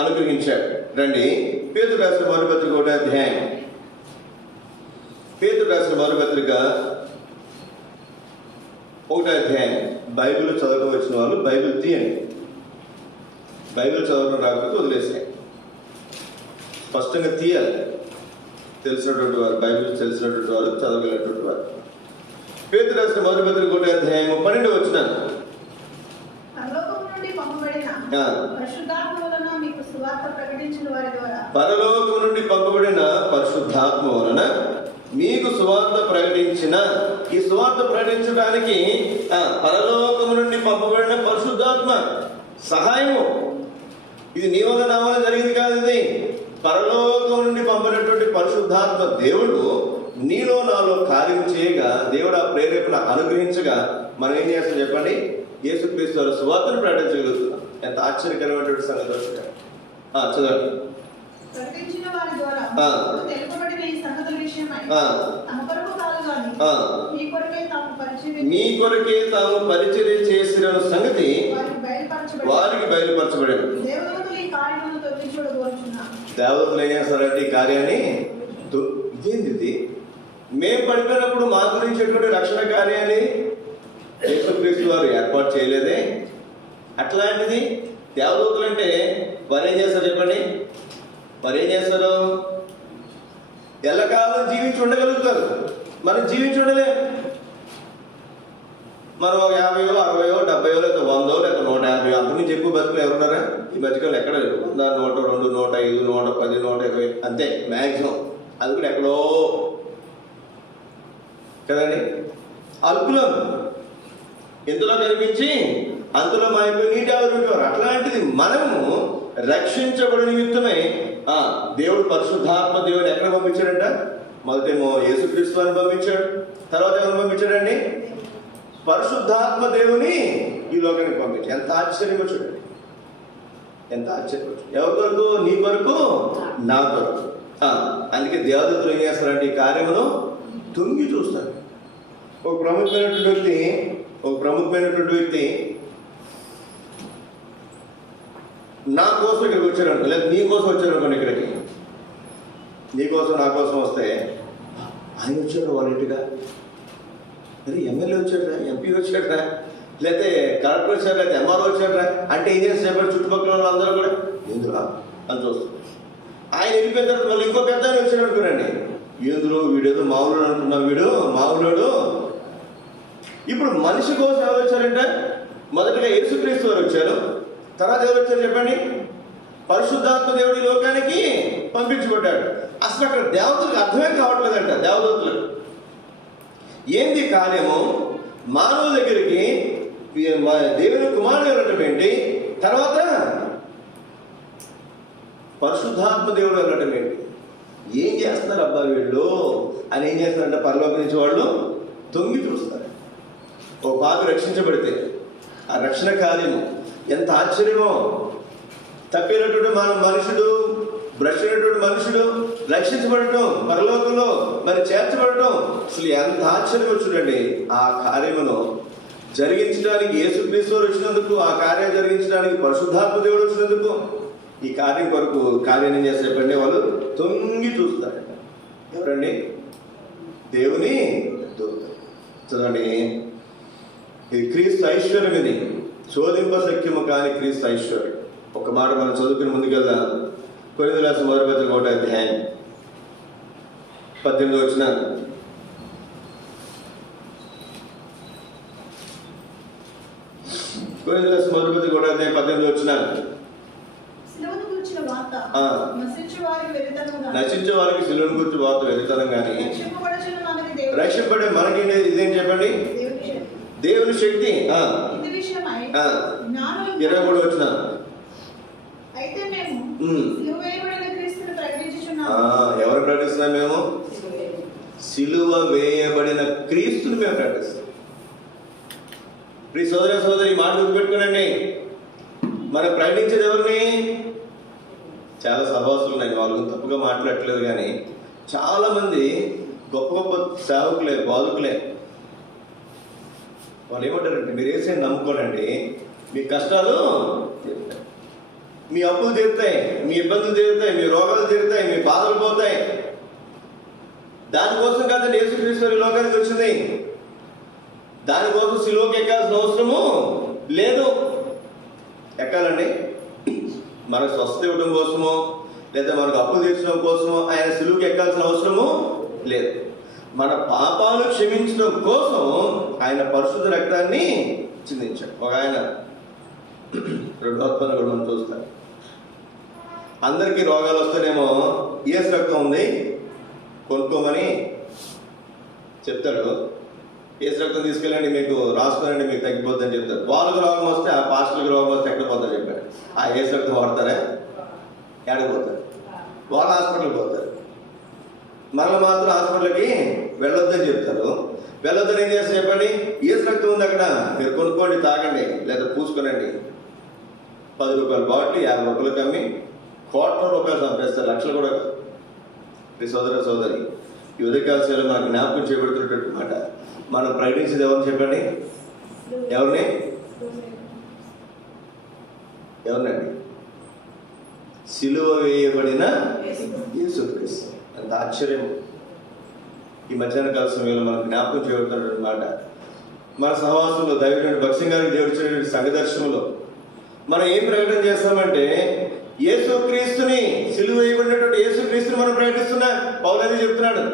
అనుగ్రహించాడు. రండి, పేతురు రాసిన మొదటి పత్రిక 1వ అధ్యాయం. పేతురు రాసిన మొదటి పత్రిక 1వ అధ్యాయం. బైబిల్ చదవవచ్చిన వాళ్ళు బైబిల్ తీయండి. బైబిల్ చదవడం రాకపోతే వదిలేసాయి. స్పష్టంగా తీయాలి. తెలిసినటువంటి వారు, బైబిల్ తెలిసినటువంటి వారు, చదవగలిగినటువంటి వారు. పేతురు రాసిన మొదటి పత్రిక 1వ అధ్యాయం 12వ వచనం. పరలోకం నుండి పంపబడిన పరిశుద్ధాత్మ వలన మీకు సువార్త ప్రకటించిన మీకు సువార్త ప్రకటించిన, ఈ సువార్త ప్రకటించడానికి పరలోకము నుండి పంపబడిన పరిశుద్ధాత్మ సహాయము. ఇది నీ వల్ల నా వల్ల జరిగింది కాదు. ఇది పరలోకం నుండి పంపినటువంటి పరిశుద్ధాత్మ దేవుడు నీలో నాలో కార్యం చేయగా, దేవుడు ఆ ప్రేరేపణ అనుగ్రహించగా మనం ఏం చేస్తాం చెప్పండి? యేసుక్రీస్తు వారి సువార్తను ప్రకటించగలుగుతున్నాం. ఎంత ఆశ్చర్యకరమైనటువంటి సంగతి. చదవండి. ప్రకటించిన వారి ద్వారా తెలుపబడిన ఈ సంగతుల విషయమై తమ కొరకు కాదు గాని మీ కొరకే తాము పరిచర్య చేసిన సంగతి వారికి బయలుపరచబడింది. దేవదూతలు ఈ కార్యమును తొలగించుకోవచ్చున్నారు. దేవదూతలు ఏం చేస్తారంటే ఈ కార్యాన్ని, ఇదేంది మేము పడిపోయినప్పుడు మా గురించి ఎటువంటి రక్షణ కార్యాన్ని యేసుక్రీస్తు వారు ఏర్పాటు చేయలేదే. అట్లాంటిది దేవదూతలు అంటే వారు ఏం చేస్తారు చెప్పండి? వారు ఏం చేస్తారు? ఎల్లకాలం జీవించి ఉండగలుగుతారు, మనం జీవించి ఉండలేం. మనం 50, 60, 70 లేదా 100 లేదా 150 అంతకుమించి ఎక్కువ బతుకులు ఎవరున్నారా ఈ మధ్యకాలం? ఎక్కడ లేదు. 100, 102, 105, 110, 120 అంతే మ్యాక్సిమం. అది కూడా ఎక్కడో కదండి. అల్పులం ఇంతలో కనిపించి అంతలో మాయపోయి నీటి ఆవిరిపోయారు. అట్లాంటిది మనము రక్షించబడి నిమిత్తమై దేవుడు పరిశుద్ధాత్మ దేవుడు ఎక్కడ పంపించాడంట? మొదటేమో యేసుక్రీస్తు వారిని పంపించాడు. తర్వాత ఎవరు పంపించాడండి? పరిశుద్ధాత్మ దేవుని ఈ లోకానికి పంపించాడు. ఎంత ఆశ్చర్యంగా చూడండి, ఎంత ఆశ్చర్యం. ఎవరి కొరకు? నీ కొరకు, నా కొరకు. అందుకే దేవదూతలు ఏం చేస్తారంటే ఈ కార్యమును తొంగి చూస్తారు. ఒక ప్రముఖమైనటువంటి వ్యక్తి నా కోసం ఇక్కడికి వచ్చారనుకో, లేదా నీ కోసం వచ్చారనుకోండి, ఇక్కడికి నీ కోసం నా కోసం వస్తే, ఆయన వచ్చాడు వాళ్ళ ఇంటిగా, అరే ఎమ్మెల్యే వచ్చాడ్రా, ఎంపీ వచ్చాడ్రా, లేకపోతే కలెక్టర్ వచ్చాడు, లేకపోతే ఎంఆర్ఓ వచ్చాడ్రా అంటే ఏం చేసి చెప్పారు? చుట్టుపక్కల వాళ్ళు అందరూ కూడా ఎందురా అని చూస్తారు. ఆయన వెళ్ళిపోయిన తర్వాత మళ్ళీ ఇంకో పెద్ద ఆయన వచ్చాడు అనుకోనండి, ఎందులో వీడేదో మామూలు అనుకున్నాం, వీడు మామూలుడు. ఇప్పుడు మనిషి కోసం ఎవరు వచ్చారంటే మొదటగా యేసుక్రీస్తు వారు వచ్చారు. తర్వాత ఎవరు వచ్చారు చెప్పండి? పరిశుద్ధాత్మ దేవుడి లోకానికి పంపించుకుంటాడు. అసలు అక్కడ దేవతలకు అర్థమే కావట్లేదంట. దేవదూతలకు ఏంది కార్యము? మానవ దగ్గరికి దేవుని కుమారుడు వెళ్ళటం ఏంటి, తర్వాత పరిశుద్ధాత్మ దేవుడు వెళ్ళటం ఏంటి? ఏం చేస్తున్నారు అబ్బా వీళ్ళు అని ఏం చేస్తారంటే పరలోకం నుంచి వాళ్ళు తొంగి చూస్తారు. ఓ పాపి రక్షించబడితే ఆ రక్షణ కార్యము ఎంత ఆశ్చర్యమో. తప్పినటువంటి మనుషుడు, భ్రష్టునటువంటి మనుషుడు రక్షించబడటం, పరలోకంలో మరి చేర్చబడటం అసలు ఎంత ఆశ్చర్యమో చూడండి. ఆ కార్యమును జరిగించడానికి యేసుక్రీస్తు వచ్చినందుకు, ఆ కార్యం జరిగించడానికి పరిశుద్ధాత్మ దేవుడు వచ్చినందుకు, ఈ కార్యం కొరకు కార్యం ఏం చేస్తే చెప్పండి? వాళ్ళు తొంగి చూస్తారంట. ఎవరండి? దేవుని దూత. చదవండి, ఇది క్రీస్తు ఐశ్వర్యం. ఇది శోధింప సఖ్యము కాని క్రీస్తు ఐశ్వర్యం. ఒక మాట మనం చదువుకుని ముందుకెళ్దాం. కొరింథీయులకు రాసిన మొదటి పత్రిక 1వ అధ్యాయం 18వ వచనం. కొరింథీయులకు రాసిన మొదటి పత్రిక 1వ అధ్యాయం 18వ వచనం. నశించే వారికి సిలువను గురించి వార్త వెళ్తాం కానీ రక్షింపబడే మనకి ఇదేం చెప్పండి? దేవుని శక్తి. 23వ వచనం. ఎవరు ప్రకటిస్తున్నాం? మేము సిలువ వేయబడిన క్రీస్తుని మేము ప్రకటిస్తాం. ప్రియ సోదర సోదరి, మాట గుర్తుపెట్టుకోనండి. మనం ప్రకటించేది ఎవరిని? చాలా సహవాసులు ఉన్నాయి, వాళ్ళు తప్పుగా మాట్లాడట్లేదు, కానీ చాలా మంది గొప్ప గొప్ప సేవకులే, బాధకులే. వాళ్ళు ఏమంటారంటే, మీరు వేసే నమ్ముకోనండి, మీ కష్టాలు తీరుతాయి, మీ అప్పులు తీరుతాయి, మీ ఇబ్బందులు తీరుతాయి, మీ రోగాలు తీరుతాయి, మీ బాధలు పోతాయి. దానికోసం కాదండి యేసుక్రీస్తు లోకానికి వచ్చింది. దానికోసం సిలువకి ఎక్కాల్సిన అవసరము లేదు. ఎక్కాలండి మనకు స్వస్థత ఇవ్వడం కోసమో లేదా మనకు అప్పులు తీర్చడం కోసమో ఆయన సిలువకి ఎక్కాల్సిన అవసరము లేదు. మన పాపాలు క్షమించడం కోసం ఆయన పరిశుద్ధ రక్తాన్ని చిందించాడు. ఒక ఆయన రెండోత్పన్న కూడా మనం చూస్తాం. అందరికీ రోగాలు వస్తేనేమో ఏసు రక్తం ఉంది కొనుక్కోమని చెప్తాడు. ఏసు రక్తం తీసుకెళ్ళండి, మీకు రాసుకోనండి, మీకు తగ్గిపోద్దని చెప్తారు. వాళ్ళకి రోగం వస్తే, ఆ పాస్టర్కి రోగం వస్తే ఎక్కడ పోతారు చెప్పారు. ఆ ఏసు రక్తం వాడతారా? ఎడకపోతారు. వాళ్ళు హాస్పిటల్కి పోతారు. మనల్ని మాత్రం హాస్పిటల్కి వెళ్ళొద్దని చెప్తారు. వెళ్ళొద్దని ఏం చేస్తారు చెప్పండి? ఏసు రక్తం ఉంది అక్కడ, మీరు కొనుక్కోండి, తాగండి, లేదా పూసుకొనండి. 10 రూపాయల బాటిల్ 50 రూపాయలు కమ్మి కోట్ల రూపాయలు సంపేస్తారు, లక్షలు కూడా. సోదరి ఈ ఉదయకాల మనకు జ్ఞాపకం చేయబడుతున్నట్టు మాట. మనం ప్రకటించేది ఎవరిని చెప్పండి? ఎవరినండి? సిలువ వేయబడిన యేసుక్రీస్తు. అంత ఆశ్చర్యం. ఈ మధ్యాహ్న కాల సమయంలో మనకు జ్ఞాపకం చేయబడుతున్నటువంటి మాట. మన సహవాసంలో దైవజనుడు భక్సింగ్ గారికి దేవుడు ఇచ్చినటువంటి సంఘదర్శనంలో మనం ఏం ప్రకటన చేస్తామంటే యేసుక్రీస్తుని, సిలువ వేయబడినటువంటి యేసుక్రీస్తుని మనం ప్రకటిస్తున్నాం. పౌలు చెప్తున్నాడు,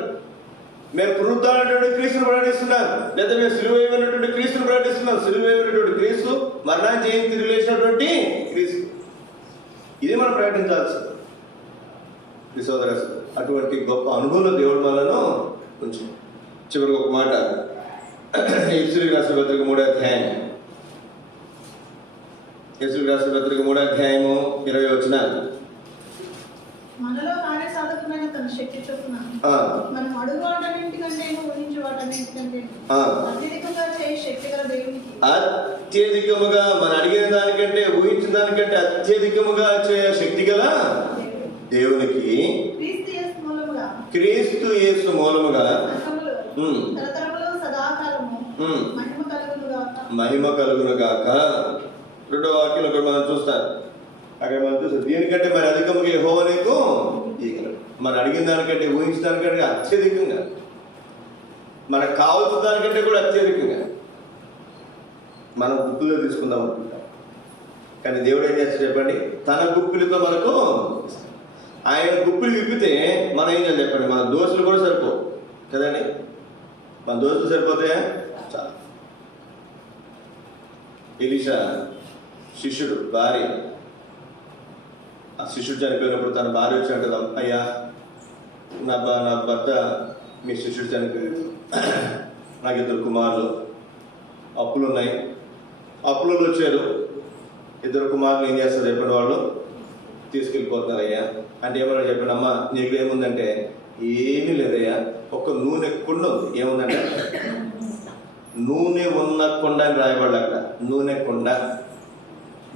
మేము పునరుత్థానమైనటువంటి క్రీస్తుని ప్రకటిస్తున్నాం, లేదా మేము సిలువ వేయబడినటువంటి క్రీస్తుని ప్రకటిస్తున్నాం. సిలువ వేయబడినటువంటి క్రీస్తు, మరణాన్ని జయించి తిరిగి లేచినటువంటి క్రీస్తు, ఇది మనం ప్రకటించాల్సింది. సోదర, అటువంటి గొప్ప అనుభవం దేవుడు మనను ఉంచు. చివరికి ఒక మాట, ఎఫెసీయులకు రాసిన పత్రిక 3వ అధ్యాయం, ఎఫెసీయులకు రాసిన పత్రిక 3వ అధ్యాయము 20వ వచనం. మనలో కార్యసాధకమైన తన శక్తి చొప్పున మనం అడుగు వాటన్నింటికంటే ఊహించే వాటన్నింటికంటే అత్యధికంగా చేయ శక్తి గల దేవునికి, అత్యధికముగా మనం అడిగిన దానికంటే ఊహించిన దానికంటే అత్యధికముగా చేయ శక్తి గల దేవునికి క్రీస్తు యేసు మూలముగా మహిమ కలుగును గాక. రెండో వాక్యం ఇక్కడ మనం చూస్తాం. అక్కడ మనం చూస్తాం, దీనికంటే మరి అధికముగా యెహోవా నీకు ఇయ్యగలడు. మనం అడిగిన దానికంటే ఊహించిన దానికంటే అత్యధికంగా, మనకు కావాల్సిన దానికంటే కూడా అత్యధికంగా మనం గుప్పులో తీసుకుందాం అనుకుంటాం. కానీ దేవుడు ఏం చేస్తాడు చెప్పండి? తన గుప్పిలతో మనకు, ఆయన గుప్పిలు విప్పితే మనం ఏం చేయాలి చెప్పండి? మన దోషులు కూడా సరిపో కదండి. మన దోషులు సరిపోతాయా? చాలా. ఎలీషా శిష్యుడు భార్య, ఆ శిష్యుడు చనిపోయినప్పుడు తన భార్య వచ్చి అంటది, అయ్యా నా భర్త మీ శిష్యుడు చనిపోయాడు, నాకు 2 కుమారులు, అప్పులు ఉన్నాయి, అప్పులలో వచ్చారు, 2 కుమారులు ఏం చేస్తారు చెప్పండి? వాళ్ళు తీసుకెళ్ళిపోతున్నారు అయ్యా అంటే ఏమన్నా చెప్పండి? అమ్మ నీకు ఏముందంటే ఏమీ లేదయ్యా, ఒక నూనె కుండ ఉంది. ఏముందంటే నూనె ఉన్న కొండ అని రాయబడ్డ అక్కడ, నూనె కొండ.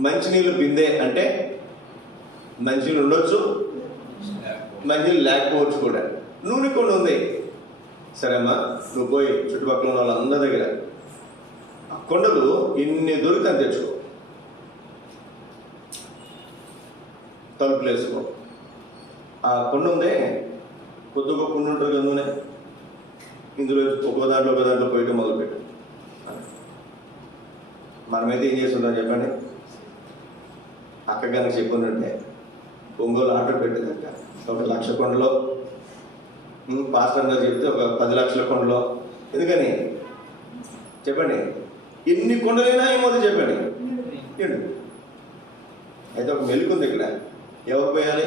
మంచినీళ్ళు బిందె అంటే మంచినీళ్ళు ఉండొచ్చు, మంచినీళ్ళు లేకపోవచ్చు కూడా. నూనె కొండ ఉంది. సరే అమ్మా, నువ్వు పోయి చుట్టుపక్కల ఉన్న వాళ్ళందరి దగ్గర ఆ కొండలు ఇన్ని దొరికితే తెచ్చుకో, తలుపులు వేసుకో. ఆ కొండ ఉందే, కొద్దిగా కుండ ఉంటుంది కదా నూనె, ఇందులో ఒక దాంట్లో పోయటం మొదలుపెట్టు. మనమైతే ఏం చేస్తున్నాం చెప్పండి? అక్క కనుక చెప్పుంటే ఒంగోలు ఆటో పెట్టేదంట, 1 లక్ష కొండలో, పాస్టర్గా చెప్తే ఒక 10 లక్షల కొండలో. ఎందుకని చెప్పండి? ఎన్ని కొండలైనా ఏమవుతుంది చెప్పండి? అయితే ఒక మెలుకుంది ఇక్కడ, ఎవరు పోయాలి?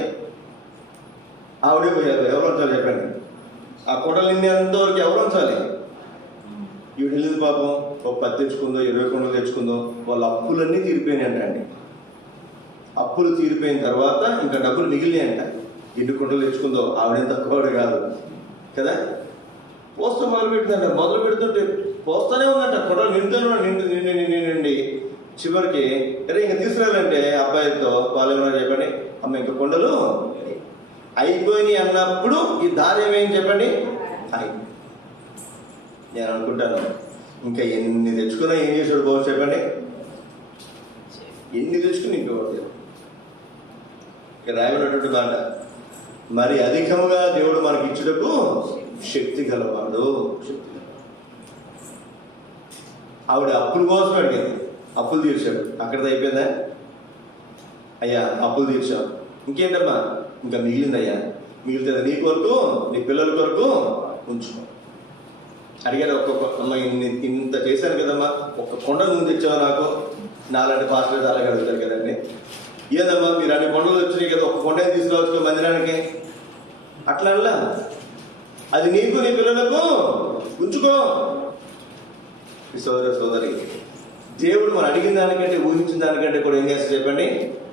ఆవిడే పోయాలి. ఎవరు ఉంచాలి చెప్పండి? ఆ కొండలు నిన్నంతవరకు ఎవరు ఉంచాలి? ఈవిడ వెళ్ళింది పాపం, ఒక 10 తెచ్చుకుందో 20 కొండలు తెచ్చుకుందో, వాళ్ళ అప్పులన్నీ తీరిపోయినాయి అండి. అప్పులు తీరిపోయిన తర్వాత ఇంకా డబ్బులు మిగిలినాయంట. 2 కొండలు తెచ్చుకుందో, ఆవిడేం తక్కువడు కాదు కదా. పోస్తూ మొదలు పెడుతుంటే పోస్తూనే ఉందంట, కొండలు నిండి చివరికి అరే ఇంకా తీసుకురాలంటే అబ్బాయితో వాళ్ళు ఏమన్నా చెప్పండి? అమ్మ ఇంకా కొండలు అయిపోయినాయి అన్నప్పుడు ఈ దారి ఏమేమి చెప్పండి? నేను అనుకుంటాను ఇంకా ఎన్ని తెచ్చుకున్నా ఏం చేసాడు బాబు చెప్పండి? ఎన్ని తెచ్చుకుని ఇంకోటి రాయబడినటువంటి మాట, మరి అధికముగా దేవుడు మనకి ఇచ్చుటకు శక్తి గలవాడు. ఆవిడ అప్పుల కోసం అడిగింది, అప్పులు తీర్చాడు. అక్కడిది అయిపోయిందా? అయ్యా అప్పులు తీర్చావు, ఇంకేంటమ్మా? ఇంకా మిగిలిందయ్యా, మిగిలితే నీ కొరకు నీ పిల్లల కొరకు ఉంచుకో. అడిగాడు ఒక్కొక్క అమ్మ, ఇంత చేశాను కదమ్మా, ఒక్క కొండ ముందు తెచ్చావా నాకు? నాలాంటి పాస్టర్ అలాగే అడుగుతారు కదండి. ఏదమ్మా మీరు అన్ని కొండలు వచ్చినాయి కదా, ఒక కొండ తీసుకురావచ్చు మందిరానికి. అట్లా అది నీకు నీ పిల్లలకు ఉంచుకో. సోదరి, దేవుడు మనం అడిగిన దానికంటే ఊహించిన దానికంటే కూడా ఏం చేస్తాడు చెప్పండి?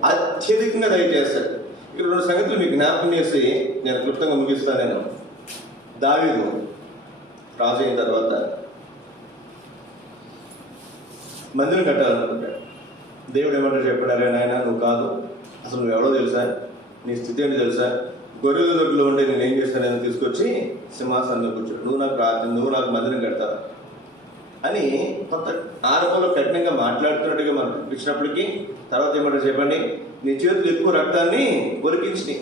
అత్యధికంగా దయచేస్తాడు. ఇక్కడ 2 సంగతులు మీకు జ్ఞాపకం చేసి నేను క్లుప్తంగా ముగిస్తాను. నేను దావీదు రాజు అయిన తర్వాత మందిరం కట్టాలనుకుంటాడు. దేవుడు ఏమంటారు చెప్పాడు, నాయన నువ్వు కాదు, అసలు నువ్వు ఎవడో తెలుసా, నీ స్థితి ఏంటి తెలుసా, గొర్రెల దొడ్లో ఉండి నేను ఏం చేస్తానని తీసుకొచ్చి సింహాసనంలో కూర్చోడు, నువ్వు నాకు మందిరం కడతావు అని కొంత ఆరంభంలో కఠినంగా మాట్లాడుతున్నట్టుగా మనకు అనిపించినప్పటికీ తర్వాత ఏమంటారు చెప్పండి, నీ చేతులు ఎక్కువ రక్తాన్ని ఒలికించి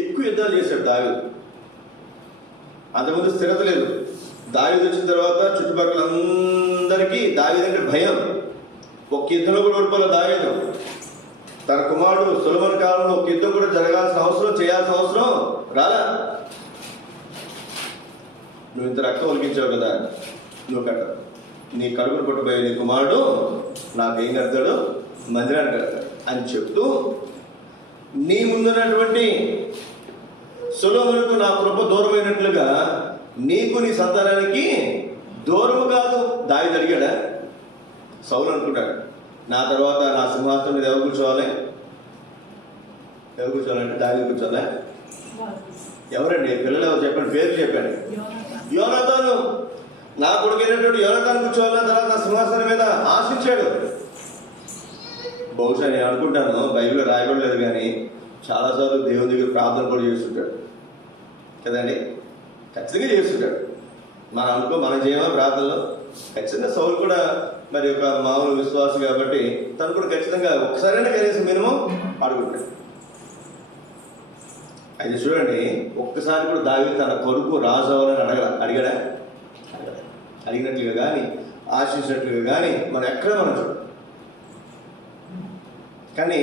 ఎక్కువ యుద్ధాలు చేశాడు దావీదు. అంతకుముందు స్థిరత లేదు. దావీదు వచ్చిన తర్వాత చుట్టుపక్కల అందరికీ దావీదు అంటే భయం. ఒక్క యుద్ధంలో కూడా ఓడిపోలే దావీదు. తన కుమారుడు సొలొమోను కాలంలో ఒక యుద్ధం కూడా జరగాల్సిన అవసరం, చేయాల్సిన అవసరం రాలా. నువ్వు ఇంత రక్తం ఒలికించావు కదా, నువ్వు కట్ట, నీ కడుపును పట్టుపోయే నీ కుమారుడు నాకేం కడతాడు, మందిరాన్ని కడతాడు అని చెప్తూ, నీ ముందున్నటువంటి సొలొమోనుకు నా కృప దూరమైనట్లుగా నీకు నీ సంతానానికి దూరము కాదు. దావీదు అడిగాడా? సౌలు అనుకుంటాడు, నా తర్వాత నా సింహాసనం మీద ఎవరు కూర్చోవాలి, ఎవరు కూర్చోవాలంటే దావీదు కూర్చోవాలా? ఎవరండి పిల్లలు ఎవరు చెప్పండి, పేరు చెప్పండి. యోనాతాను, నా కొడుకైనటువంటి యోనాతాను కూర్చోవాలన్న తర్వాత నా సింహాసనం మీద ఆశించాడు. బహుశా నేను అనుకుంటాను, బైబిల్లో రాయబడలేదు కానీ చాలాసార్లు దేవుని దగ్గర ప్రార్థన కూడా చేస్తుంటాడు కదండి. ఖచ్చితంగా చేస్తుంటాడు. మనం చేయమా ప్రార్థనలో? ఖచ్చితంగా సౌలు కూడా మరి ఒక మామూలు విశ్వాసం కాబట్టి తను కూడా ఖచ్చితంగా ఒక్కసారైనా కనీసం మినిమం అడుగుంటాడు. అయితే చూడండి, ఒక్కసారి కూడా దావీదు తన కొడుకు రాజు అవ్వాలని అడిగాడా? అడిగినట్లుగా కానీ ఆశించినట్లుగా కానీ మనం ఎక్కడ చూడం. కానీ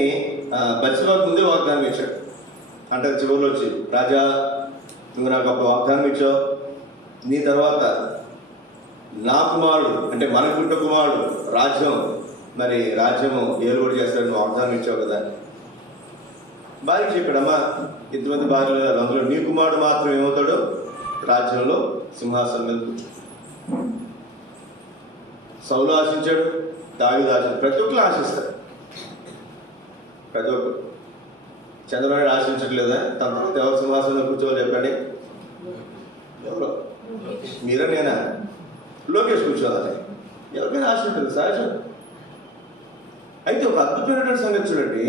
బత్షెబాకు ముందే వాగ్దానం ఇచ్చాడు. అంటే చివరిలో వచ్చి, రాజా నువ్వు నాకు ఒక వాగ్దానం ఇచ్చావు, నీ తర్వాత నా కుమారుడు అంటే మన పుట్టిన కుమారుడు రాజ్యము ఏలుబడి చేస్తాడు, నువ్వు వాగ్దానం ఇచ్చావు కదా. భార్యకి చెప్పాడమ్మా, ఇంతమంది భార్యలు లేదు, అందులో నీ కుమారుడు మాత్రం ఏమవుతాడు, రాజ్యంలో సింహాసనం మీద కూర్చో. సౌలు ఆశించాడు, దావీదు ఆశించాడు, ప్రతి ఒక్కరు ఆశిస్తారు. ప్రతి ఒక్కరు. చంద్రబాబు ఆశించట్లేదా తన తర్వాత ఎవరు సింహాసనంలో కూర్చోవాలి చెప్పండి? ఎవరో మీరా నేనా? లోకేష్ కూర్చోవాలి. ఎవరికైనా ఆశ ఉంటుంది, సహజం. అయితే ఒక అద్భుతమైనటువంటి సంగతి చూడండి,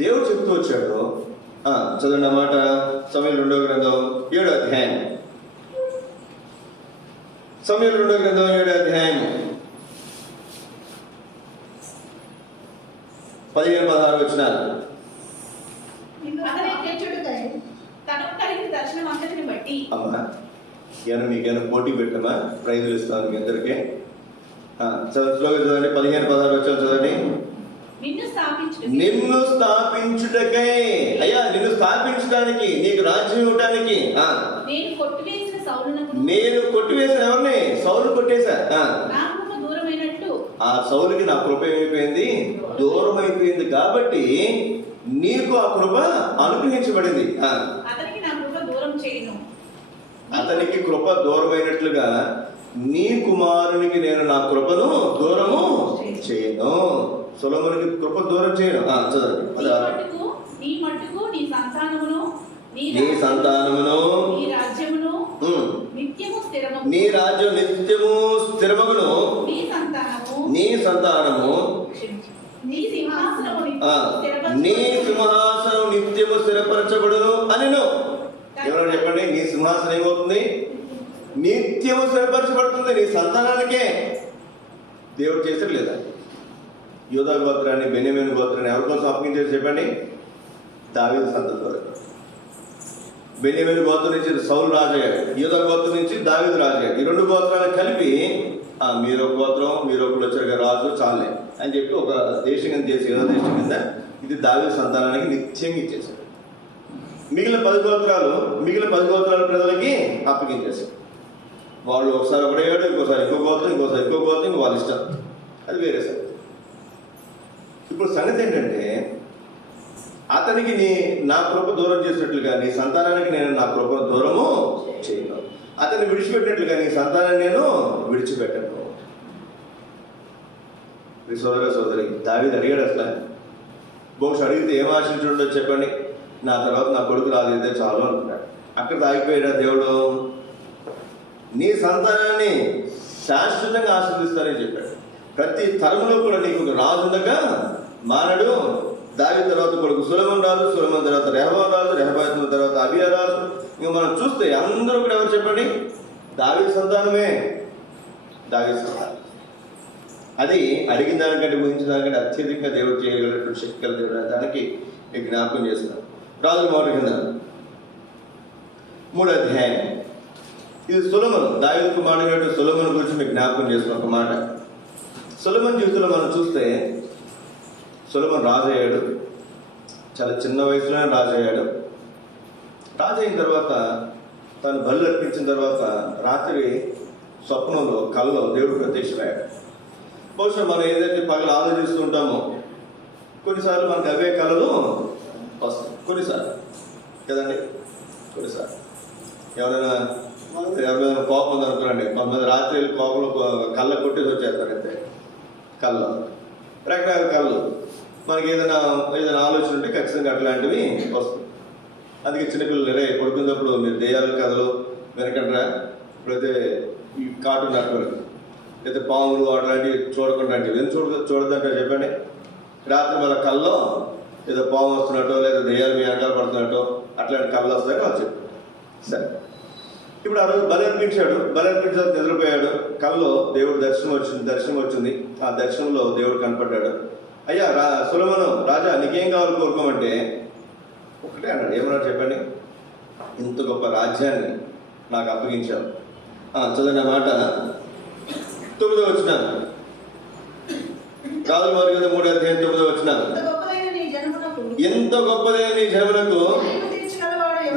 దేవుడు చెప్తూ వచ్చాడు. చదవండి అన్నమాట. సమూయేలు 2వ గ్రంథం 7వ అధ్యాయం. సమూయేలు 2వ గ్రంథం 7వ అధ్యాయం 15-16 వచనాలు. అమ్మా ఏమైనా మీకేమైనా పోటీ పెట్టమా? ప్రైజులు ఇస్తాను మీ అందరికీ. చదవండి 15-16 వచ్చాను చదవండి. నిన్ను స్థాపించుటకై, అయ్యా నిన్ను స్థాపించడానికి, నీకు రాజ్యం ఇవ్వడానికి నేను కొట్టివేసిన ఎవరిని? సౌలు కొట్టేశా. ఆ సౌలుకి నా కృప ఏమైపోయింది? దూరం అయిపోయింది. కాబట్టి నీకు ఆ కృప అనుగ్రహించబడింది. అతనికి కృప దూరమైనట్లుగా నీ కుమారునికి నేను నా కృపను దూరము చేయను. సొలొమోనుకి కృప దూరం చేయను. చదవండి. నీ సంతానమును నీ రాజ్యం నిత్యము స్థిరమగును. నీ సంతానము నీ సింహాసనం నిత్యము స్థిరపరచబడును అనెను. ఎవరు చెప్పండి? నీ సింహాసనం ఏమవుతుంది? నిత్యము స్థిరపరచబడుతుంది. నీ సంతానానికే దేవుడు చేశారు లేదా? యూదా గోత్రాన్ని, బెన్యామీను గోత్రాన్ని ఎవరి కోసం అప్పగించారు చెప్పండి? దావీదు సంతానం. బెన్యామీను గోత్రం నుంచి సౌలు రాజయ్యాడు, యూదా గోత్రం నుంచి దావీదు రాజయ్యాడు. ఈ 2 గోత్రాలను కలిపి మీరు ఒక గోత్రం, మీరు ఒకరు వచ్చారు రాజు చాలే అని చెప్పి ఒక దేశం కింద చేసి, యూదా దేశం కింద ఇది దావీదు సంతానానికి నిత్యంగా ఇచ్చేశాడు. మిగిలిన 10 గోత్రాల ప్రజలకి అప్పగించేశారు. వాళ్ళు ఒకసారి ఒకడేవాడు, ఇంకోసారి ఇంకో గోత్రం, ఇంకో వాళ్ళ ఇష్టం. అది వేరే సంగతి. ఇప్పుడు సంగతి ఏంటంటే, అతనికి నా కృప దూరం చేసినట్లుగా నీ సంతానానికి నేను నా కృప దూరము చేయను. అతన్ని విడిచిపెట్టినట్లుగా నీ సంతానాన్ని నేను విడిచిపెట్టను. సోదరి దావీదు అడిగాడు అసలు. బహుశా అడిగితే ఏం ఆశించుండో చెప్పండి? నా తర్వాత నా కొడుకు రాలేదే చాలు అనుకున్నాడు. అక్కడ ఆగిపోయాడా దేవుడు? నీ సంతానాన్ని శాశ్వతంగా ఆశీర్దిస్తానని చెప్పాడు. ప్రతి తరంలో కూడా నీకు ఒక రాజు ఉండగా మానడు. దావీదు తర్వాత కొడుకు సొలొమోను రాజు, సొలొమోను తర్వాత రెహబాము రాజు, రెహబాము తర్వాత అబీయా రాజు. ఇంకా మనం చూస్తే అందరూ కూడా ఎవరు చెప్పండి? దావీదు సంతానమే. దావీదు సంతానం. అది అడిగిన దానికంటే ఊహించిన దానికంటే అత్యధికంగా దేవుడు చేయగలిగినటువంటి శక్తి కల దేవుడు. దానికి మీకు జ్ఞాపకం చేస్తున్నాను. రాజుల మాట కింద 3వ అధ్యాయం. ఇది సొలొమోను, దావీదు కుమారుడైన సొలొమోను గురించి మీకు జ్ఞాపకం చేస్తున్న ఒక మాట. సొలొమోను జీవితంలో మనం చూస్తే సొలొమోను రాజు అయ్యాడు. చాలా చిన్న వయసులోనే రాజు అయ్యాడు. రాజు అయిన తర్వాత తను బలు అర్పించిన తర్వాత రాత్రి స్వప్నంలో కల్లో దేవుడు ప్రత్యక్షమయ్యాడు. బహుశా మనం ఏదైతే పగలు ఆలోచిస్తూ ఉంటామో కొన్నిసార్లు మనకు అవే కళలు వస్తాయి. కొన్నిసార్లు కదండి, కొన్నిసార్లు ఎవరైనా కోపం ఉందనుకోండి, కొంతమంది రాత్రి కోపంలో కళ్ళ కొట్టేసి వచ్చేస్తారు. అయితే కళ్ళు రకరకాల కళ్ళు మనకి ఏదైనా ఆలోచన ఉంటే ఖచ్చితంగా అట్లాంటివి వస్తాయి. అందుకే చిన్నపిల్లలు రే పడుకున్నప్పుడు మీరు దెయ్యాల కథలు వెనకండ్రా, ఇప్పుడైతే ఈ కార్టూన్ నెట్వర్క్ అయితే పాములు అట్లాంటివి చూడకుండా ఎందుకు చూడదంటారు చెప్పండి? రాత్రి మన కల్లో ఏదో పాము వస్తున్నట్టో లేదా దెయ్యాలు మీ వెనకాల పడుతున్నట్టో అట్లాంటి కళ్ళు వస్తాయని వాళ్ళు చెప్పారు. సరే, ఇప్పుడు ఆ రోజు బలి అర్పించాడు. బలి అర్పించిన నిద్రపోయాడు. కల్లో దేవుడు దర్శనం వచ్చింది. ఆ దర్శనంలో దేవుడు కనపడ్డాడు. అయ్యా సొలొమోను రాజా, నీకేం కావాలి కోరుకోమంటే ఒకటే అన్నాడు. ఏమన్నాడు చెప్పండి? ఇంత గొప్ప రాజ్యాన్ని నాకు అప్పగించావు. చదవండి ఆ మాట. 9వ వచనం. రాజుల మాట 3వ అధ్యాయం 9వ వచనం. ఎంత గొప్పదైన నీ జనమునకు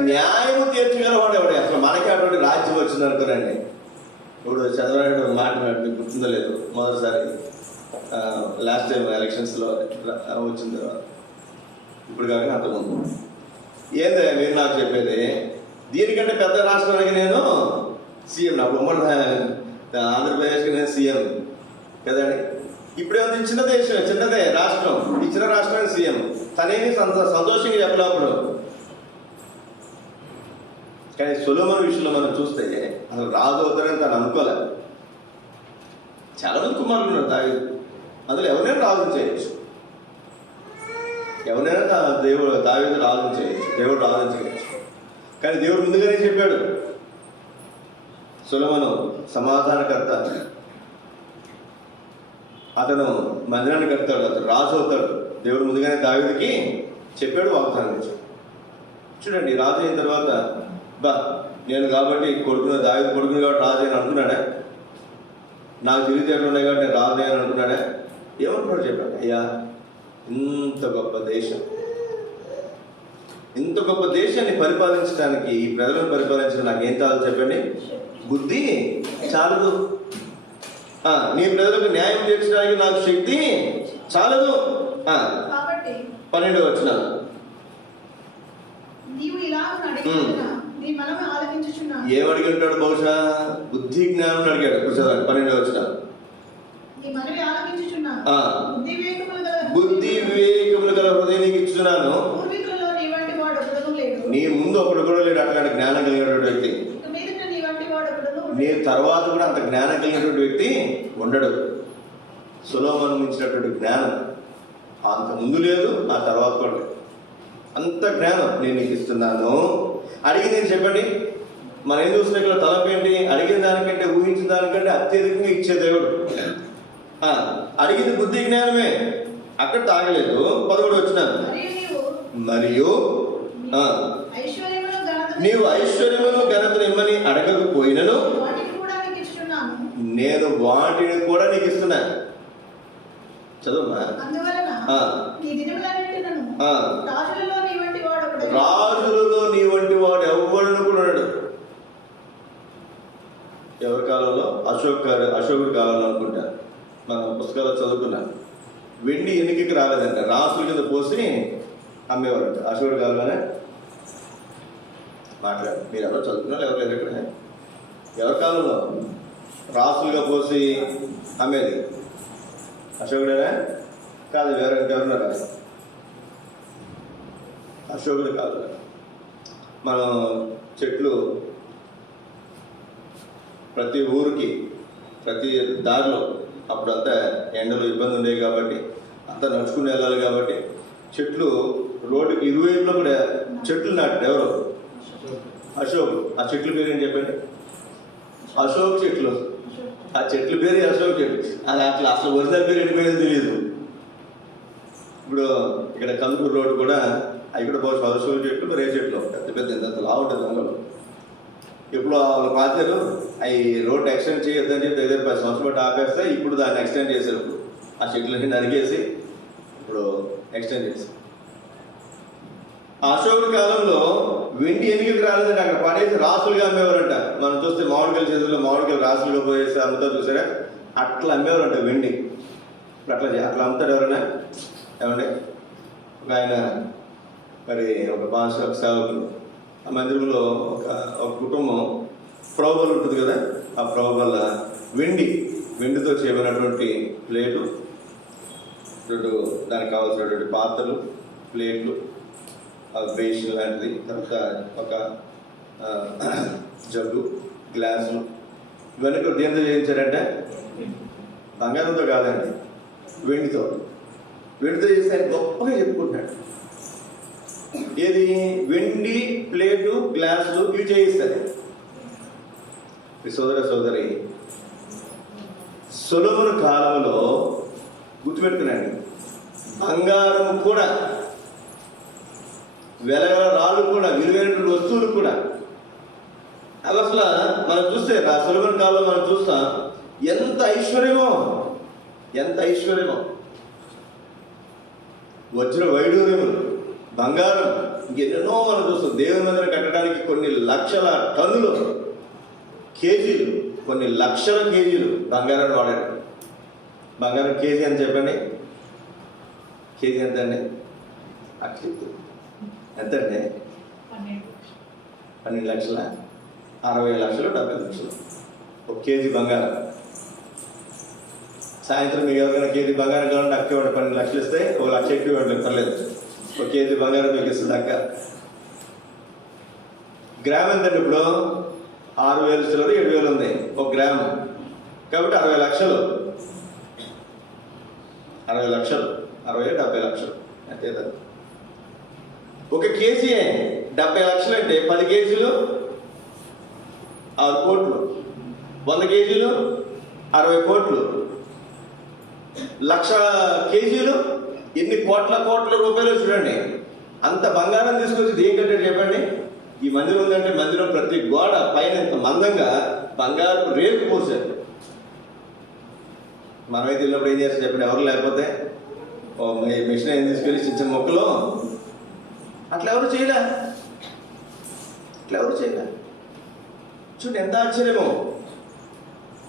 న్యాయము తీర్చగలవాడు ఎవడే? అసలు మనకి అటువంటి రాజ్యం వచ్చింది అనుకోనండి. ఇప్పుడు చంద్రబాబు ఒక మాట మీకు గుర్తుందో లేదు, మొదటిసారి లాస్ట్ టైం ఎలక్షన్స్లో వచ్చిన తర్వాత, ఇప్పుడు కాక అంతకుముందు. ఏందా మీరు నాకు చెప్పేది? దీనికంటే పెద్ద రాష్ట్రానికి నేను సీఎం, అప్పుడు ఉమ్మడి ఆంధ్రప్రదేశ్కి నేను సీఎం కదండి. ఇప్పుడేమో చిన్న దేశం, చిన్నదే రాష్ట్రం, ఈ చిన్న రాష్ట్రానికి సీఎం. తనేమి సంతోషంగా చెప్పలే అప్పుడు. కానీ సొలొమోను విషయంలో మనం చూస్తే అసలు రాజు అవుతాడని తను అనుకోలే. చాలా మంది కుమారులు ఉన్నారు దావీదు, అందులో ఎవరైనా రాజుని చేయొచ్చు. ఎవరైనా దావీదు రాజుని చేయొచ్చు, దేవుడు రాజుని చేయొచ్చు. కానీ దేవుడు ముందుగానే చెప్పాడు, సొలొమోను సమాధానకర్త, అతను మందిరాన్ని కడతాడు, అతను రాజు అవుతాడు. దేవుడు ముందుగానే దావీదుకి చెప్పాడు, వాగ్దానం ఇచ్చాడు. చూడండి, రాజు అయిన తర్వాత నేను కాబట్టి దావీదు కొడుకుని కాబట్టి రాజు అని అనుకున్నాడా? నాకు తెలివితేటలు ఉన్నాయి కాబట్టి నేను రాజు అని అనుకున్నాడా? ఏమనుకున్నాడు చెప్పాడు? అయ్యా, ఇంత గొప్ప దేశం, ఇంత గొప్ప దేశాన్ని పరిపాలించడానికి, ఈ ప్రజలను పరిపాలించడం నాకు ఏం చాలు చెప్పండి? బుద్ధి చాలదు. నీ ప్రజలకు న్యాయం తీర్చడానికి నాకు శక్తి చాలదు. 12వ వచనం. ఏమడిగి ఉంటాడు? బహుశా బుద్ధి జ్ఞానం అడిగాడు. కూర్చోదాన్ని 12వ వచనం. బుద్ధి వివేకములు గల హృదయం నీకు ఇచ్చున్నాను. నీ ముందు ఒకడు కూడా లేడు అట్లాంటి జ్ఞానం కలిగినటువంటి వ్యక్తి. నీ తర్వాత కూడా అంత జ్ఞానం కలిగినటువంటి వ్యక్తి ఉండడు. సొలొమోను మించినటువంటి జ్ఞానం అంత ముందు లేదు, ఆ తర్వాత కూడా లేదు. అంత జ్ఞానం నేను నీకు ఇస్తున్నాను. అడిగింది నేను చెప్పండి, మనం ఏం చూసిన ఇక్కడ తలపు ఏంటి? అడిగిన దానికంటే ఊహించిన దానికంటే అత్యధికంగా ఇచ్చే దేవుడు. అడిగింది బుద్ధి జ్ఞానమే, అక్కడ తాగలేదు. 11వ వచనం. మరియు నీవు ఐశ్వర్యమును ఘనతను ఇమ్మని అడగకపోయినను నేను వాటిని కూడా నీకు ఇస్తున్నాను. చదువుమా. రాజులలో నీ వంటి వాడు ఎవరు కూడా ఉన్నాడు. ఎవరి కాలంలో? అశోకుడి కాలంలో అనుకుంటా. మనం పుస్తకాలు చదువుకున్నాను. వెండి ఎన్నికకి రాలేదంట, రాసుల కింద పోసి అమ్మేవారంట. అశోకుడి కాలంలోనే మాట్లాడు. మీరు ఎవరు చదువుకున్నారు? ఎవరు లేదు ఇక్కడ? ఎవరి కాలంలో రాసులుగా పోసి అమ్మేది? అశోకుడేనా? కాదు, ఎవరున్నారా? అశోకుడు కాదు. మనం చెట్లు ప్రతి ఊరికి ప్రతి దారిలో అప్పుడంతా ఎండలు ఇబ్బంది ఉండేవి కాబట్టి అంతా నడుచుకుని వెళ్ళాలి కాబట్టి చెట్లు రోడ్డుకి ఇరువైపులో కూడా చెట్లు నాటారు. ఎవరు? అశోక్. ఆ చెట్ల పేరు ఏం చెప్పండి? అశోక్ చెట్లు. ఆ చెట్ల పేరు అశోక్ చెట్లు. అది అసలు ఒరిజినల్ పేరు ఎటుపోయిందో తెలియదు. ఇప్పుడు ఇక్కడ కందుకూరు రోడ్డు కూడా అవి కూడా బాగా అశోక్ చెట్లు, రే చెట్లు పెద్ద పెద్ద ఎంత లావు ఉంటుంది అందులో. ఇప్పుడు వాళ్ళు పాతారు అవి రోడ్డు ఎక్స్టెండ్ చేయొద్దని చెప్పి దగ్గర 10 సంవత్సరాలు బట్టి ఆపేస్తే ఇప్పుడు దాన్ని ఎక్స్టెండ్ చేశారు. ఆ చెట్లన్నీ నరిగేసి ఇప్పుడు ఎక్స్టెండ్ చేశారు. అశోకుడి కాలంలో వెండి ఎందుకు రాలేదంటే అక్కడ పడేసి రాసులుగా అమ్మేవారంట. మనం చూస్తే మామిడికాయల చేతుల్లో మామిడికాయలు రాసులుగా పోయేసి అమ్ముతారు చూసారా, అట్లా అమ్మేవారంట వెండి. ఇప్పుడు అట్లా అమ్ముతారు ఎవరైనా? ఏమండి, ఒక ఆయన మరి ఒక భాష సేవకులు ఆ మందిరంలో ఒక కుటుంబం ప్రోబల్ ఉంటుంది కదా, ఆ ప్రోబల్ వెండితో చేయబడినటువంటి ప్లేటు, దానికి కావాల్సినటువంటి పాత్రలు, ప్లేట్లు, బేషన్ లాంటిది, తర్వాత ఒక జగ్గు, గ్లాసులు, ఇవన్నీ కూడా దేంతో చేయించారంటే బంగారంతో కాదండి, వెండితో చేస్తే ఆయన గొప్పగా చెప్పుకుంటాడు. ఏది? వెండి ప్లేటు, గ్లాసులు ఇవి చేయిస్తారు. సోదరి సొలొమోను కాలంలో గుర్తుపెట్టుకున్నాండి, బంగారం కూడా, వెలగల రాళ్ళు కూడా, విలువైనటువంటి వస్తువులు కూడా అవి అసలు మనం చూస్తే ఆ సొలొమోను కాలంలో మనం చూస్తాం ఎంత ఐశ్వర్యమో వజ్ర వైడూర్యములు, బంగారం, ఇంకెన్నో మనం చూస్తాం. దేవుని మందిరం కట్టడానికి కొన్ని లక్షల టన్నులు, కేజీలు, కొన్ని లక్షల కేజీలు బంగారాన్ని వాడాడు. బంగారం కేజీ అని చెప్పండి, కేజీ ఎంత అండి? ఎంత అండి? 12 లక్షల, 60 లక్షలు, 70 లక్షలు ఒక కేజీ బంగారం. సాయంత్రం మీకు ఎవరికైనా కేజీ బంగారం కావాలంటే అక్క 12 లక్షలు ఇస్తే 1 లక్ష ఎక్కువ ఇవ్వట్లేదు, పర్లేదు, ఒక కేజీ బంగారం మీకు ఇస్తుంది అక్క. గ్రామ్ ఎంతండి? ఇప్పుడు 6,000 చిల్లర 7,000 ఉంది ఒక గ్రాము, కాబట్టి 60 లక్షలు, 60 లక్షలు, 60, 70 లక్షలు అంతే కదా. ఒక కేజీ 70 లక్షలు అంటే 10 కేజీలు 6 కోట్లు, 100 కేజీలు 60 కోట్లు, 1,00,000 కేజీలు ఎన్ని కోట్ల రూపాయలు చూడండి. అంత బంగారం తీసుకొచ్చి దేనికంటే చెప్పండి? ఈ మందిరం ఉందంటే మందిరం ప్రతి గోడ పైన ఇంత మందంగా బంగారు రేపు పోసారు. మనమైతే వెళ్ళినప్పుడు ఏం చేస్తాం చెప్పండి? ఎవరు లేకపోతే మిషన్ ఏం తీసుకెళ్ళి చిన్న మొక్కలు అట్లా ఎవరు చేయలే. చూడండి ఎంత ఆశ్చర్యమో.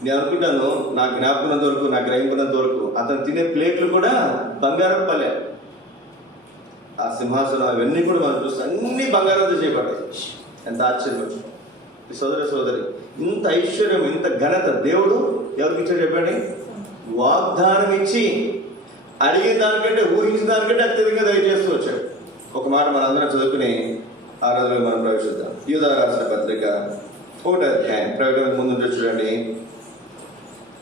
నేను అనుకుంటాను, నా జ్ఞాపకం వరకు, నా గ్రహింపునంత వరకు అతను తినే ప్లేట్లు కూడా బంగారం పల్లె. ఆ సింహాసనం అవన్నీ కూడా మనం చూస్తాం, అన్ని బంగారంతో చేయబడ్డాయి. ఎంత ఆశ్చర్యం! సోదరి, ఇంత ఐశ్వర్యం, ఇంత ఘనత దేవుడు ఎవరికి ఇచ్చాడు చెప్పండి? వాగ్దానం ఇచ్చి అడిగిన దానికంటే, ఊహించిన దానికంటే అత్యధికంగా దయచేస్తూ వచ్చాడు. ఒక మాట మనందరం చదువుకుని ఆరాధనలో మనం ప్రవేశిద్దాం. యూదా రాసిన పత్రిక 1వ అధ్యాయం, ప్రకటన ముందుంటే చూడండి,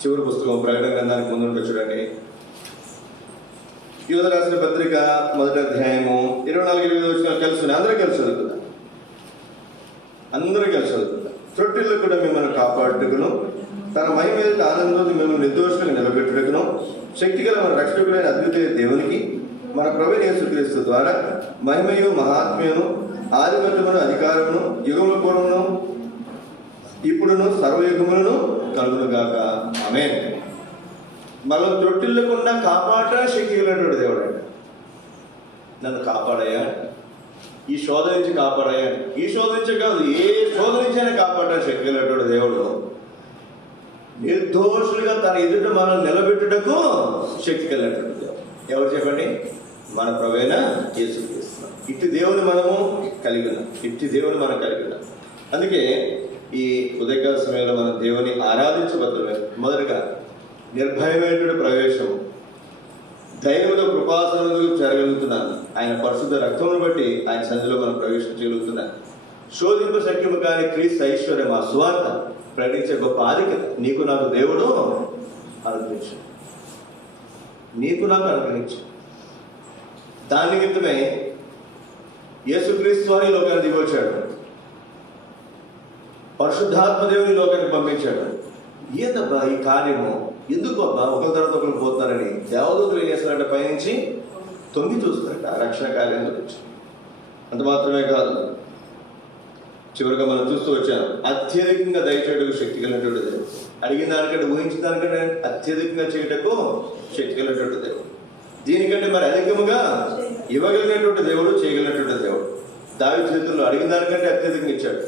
చివరి పుస్తకం ప్రకటన గ్రంథానికి ముందుంటే చూడండి. యూదా రాసిన పత్రిక 1వ అధ్యాయము 24-25 వచనాలు తెలుసుకుని అందరూ కలిసి చదువుకుందాం. తొట్టిల్లో కూడా మిమ్మల్ని కాపాడుటకును, తన మహిమ మీద ఆనందంతో మిమ్మల్ని నిర్దోషులుగా నిలబెట్టుటకును, శక్తిగల మన రక్షకుడైన అద్వితీయ దేవునికి మన ప్రభువైన యేసుక్రీస్తు ద్వారా మహిమయు మహాత్మ్యను ఆధిపత్యమును అధికారమును యుగముల పూర్వమును ఇప్పుడును సర్వయుగములను కలుగును గాక. ఆమేన్. మనం తొట్టిల్లకుండా కాపాడ శక్తి కలిగినటువంటి దేవుడు అంట. నన్ను కాపాడయ్యా, ఈ శోధ నుంచి కాపాడయ్యా, ఈ శోధ నుంచి కాదు, ఏ శోధ నుంచైనా కాపాడడానికి శక్తి కలిగినటువంటి దేవుడు నిర్దోషులుగా తన ఎదుట మనం నిలబెట్టుటకు శక్తి కలిగినటువంటి దేవుడు. ఎవరు చెప్పండి? మన ప్రభువైన యేసుక్రీస్తు. ఇట్టి దేవుని మనము కలిగి ఉన్నాం. అందుకే ఈ ఉదయకాల సమయంలో మనం దేవుని ఆరాధించబద్దుమే. మొదటగా నిర్భయమైనటువంటి ప్రవేశం, ధైర్యంతో కృపాసనందుకు చేరగలుగుతున్నాను. ఆయన పరిశుద్ధ రక్తమును బట్టి ఆయన సన్నిధిలో మనం ప్రవేశించగలుగుతున్నాను. శోధింప శక్యము కాని క్రీస్తు ఐశ్వర్యం ఆ సువార్త ప్రకటించే గొప్ప ఆధిక్యత నీకు నాకు దేవుడు అనుగ్రహించు. నీకు నాకు అనుగ్రహించు. దాని నిమిత్తమే యేసుక్రీస్తు వారి లోకాన్ని దిగొచ్చాడు. పరిశుద్ధాత్మ దేవుని లోకానికి పంపించాడు. ఏందబ్బా ఈ కార్యము, ఎందుకు అబ్బా ఒకరి తర్వాత ఒకరు పోతున్నారని దేవదూతలు ఏం చేస్తారంటే పైనుంచి తొంగి చూస్తారట ఆ రక్షణ కార్యం గురించి. అంత మాత్రమే కాదు, చివరిగా మనం చూస్తూ వచ్చాం, అత్యధికంగా దయచేయటకు శక్తి కలిగినటువంటి దేవుడు. అడిగిన దానికంటే ఊహించిన దానికంటే అత్యధికంగా చేయటకు శక్తి కలిగినటువంటి దేవుడు. దీనికంటే మరి అధికముగా ఇవ్వగలిగినటువంటి దేవుడు, చేయగలిగినటువంటి దేవుడు. దావీదు చేతుల్లో అడిగిన దానికంటే అత్యధికంగా ఇచ్చాడు.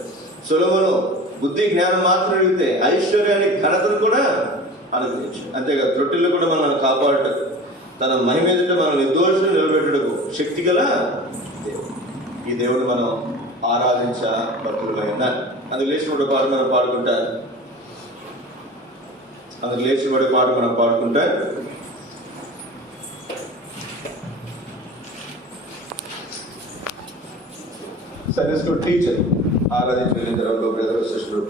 సొలొమోను బుద్ధి జ్ఞానం మాత్రం అడిగితే ఐశ్వర్యాన్ని ఘనతను కూడా అనుగ్రహించాడు. అంతేకాదు త్రొట్టిల్లో కూడా మనల్ని కాపాడటం, తన మహిమ ఎదుట మనం నిర్దోషులు నిలబెట్టడకు శక్తి గల దేవుడు. ఈ దేవుడు మనం ఆరాధించ భక్తులమైన. అందుకు లేచినప్పుడు పాట మనం పాడుకుంటారు. అందుకు లేచినప్పుడు పాట మనం పాడుకుంటారు. సండే స్కూల్ టీచర్ ఆరాధించగలిగిన బ్రదర్ సిస్టర్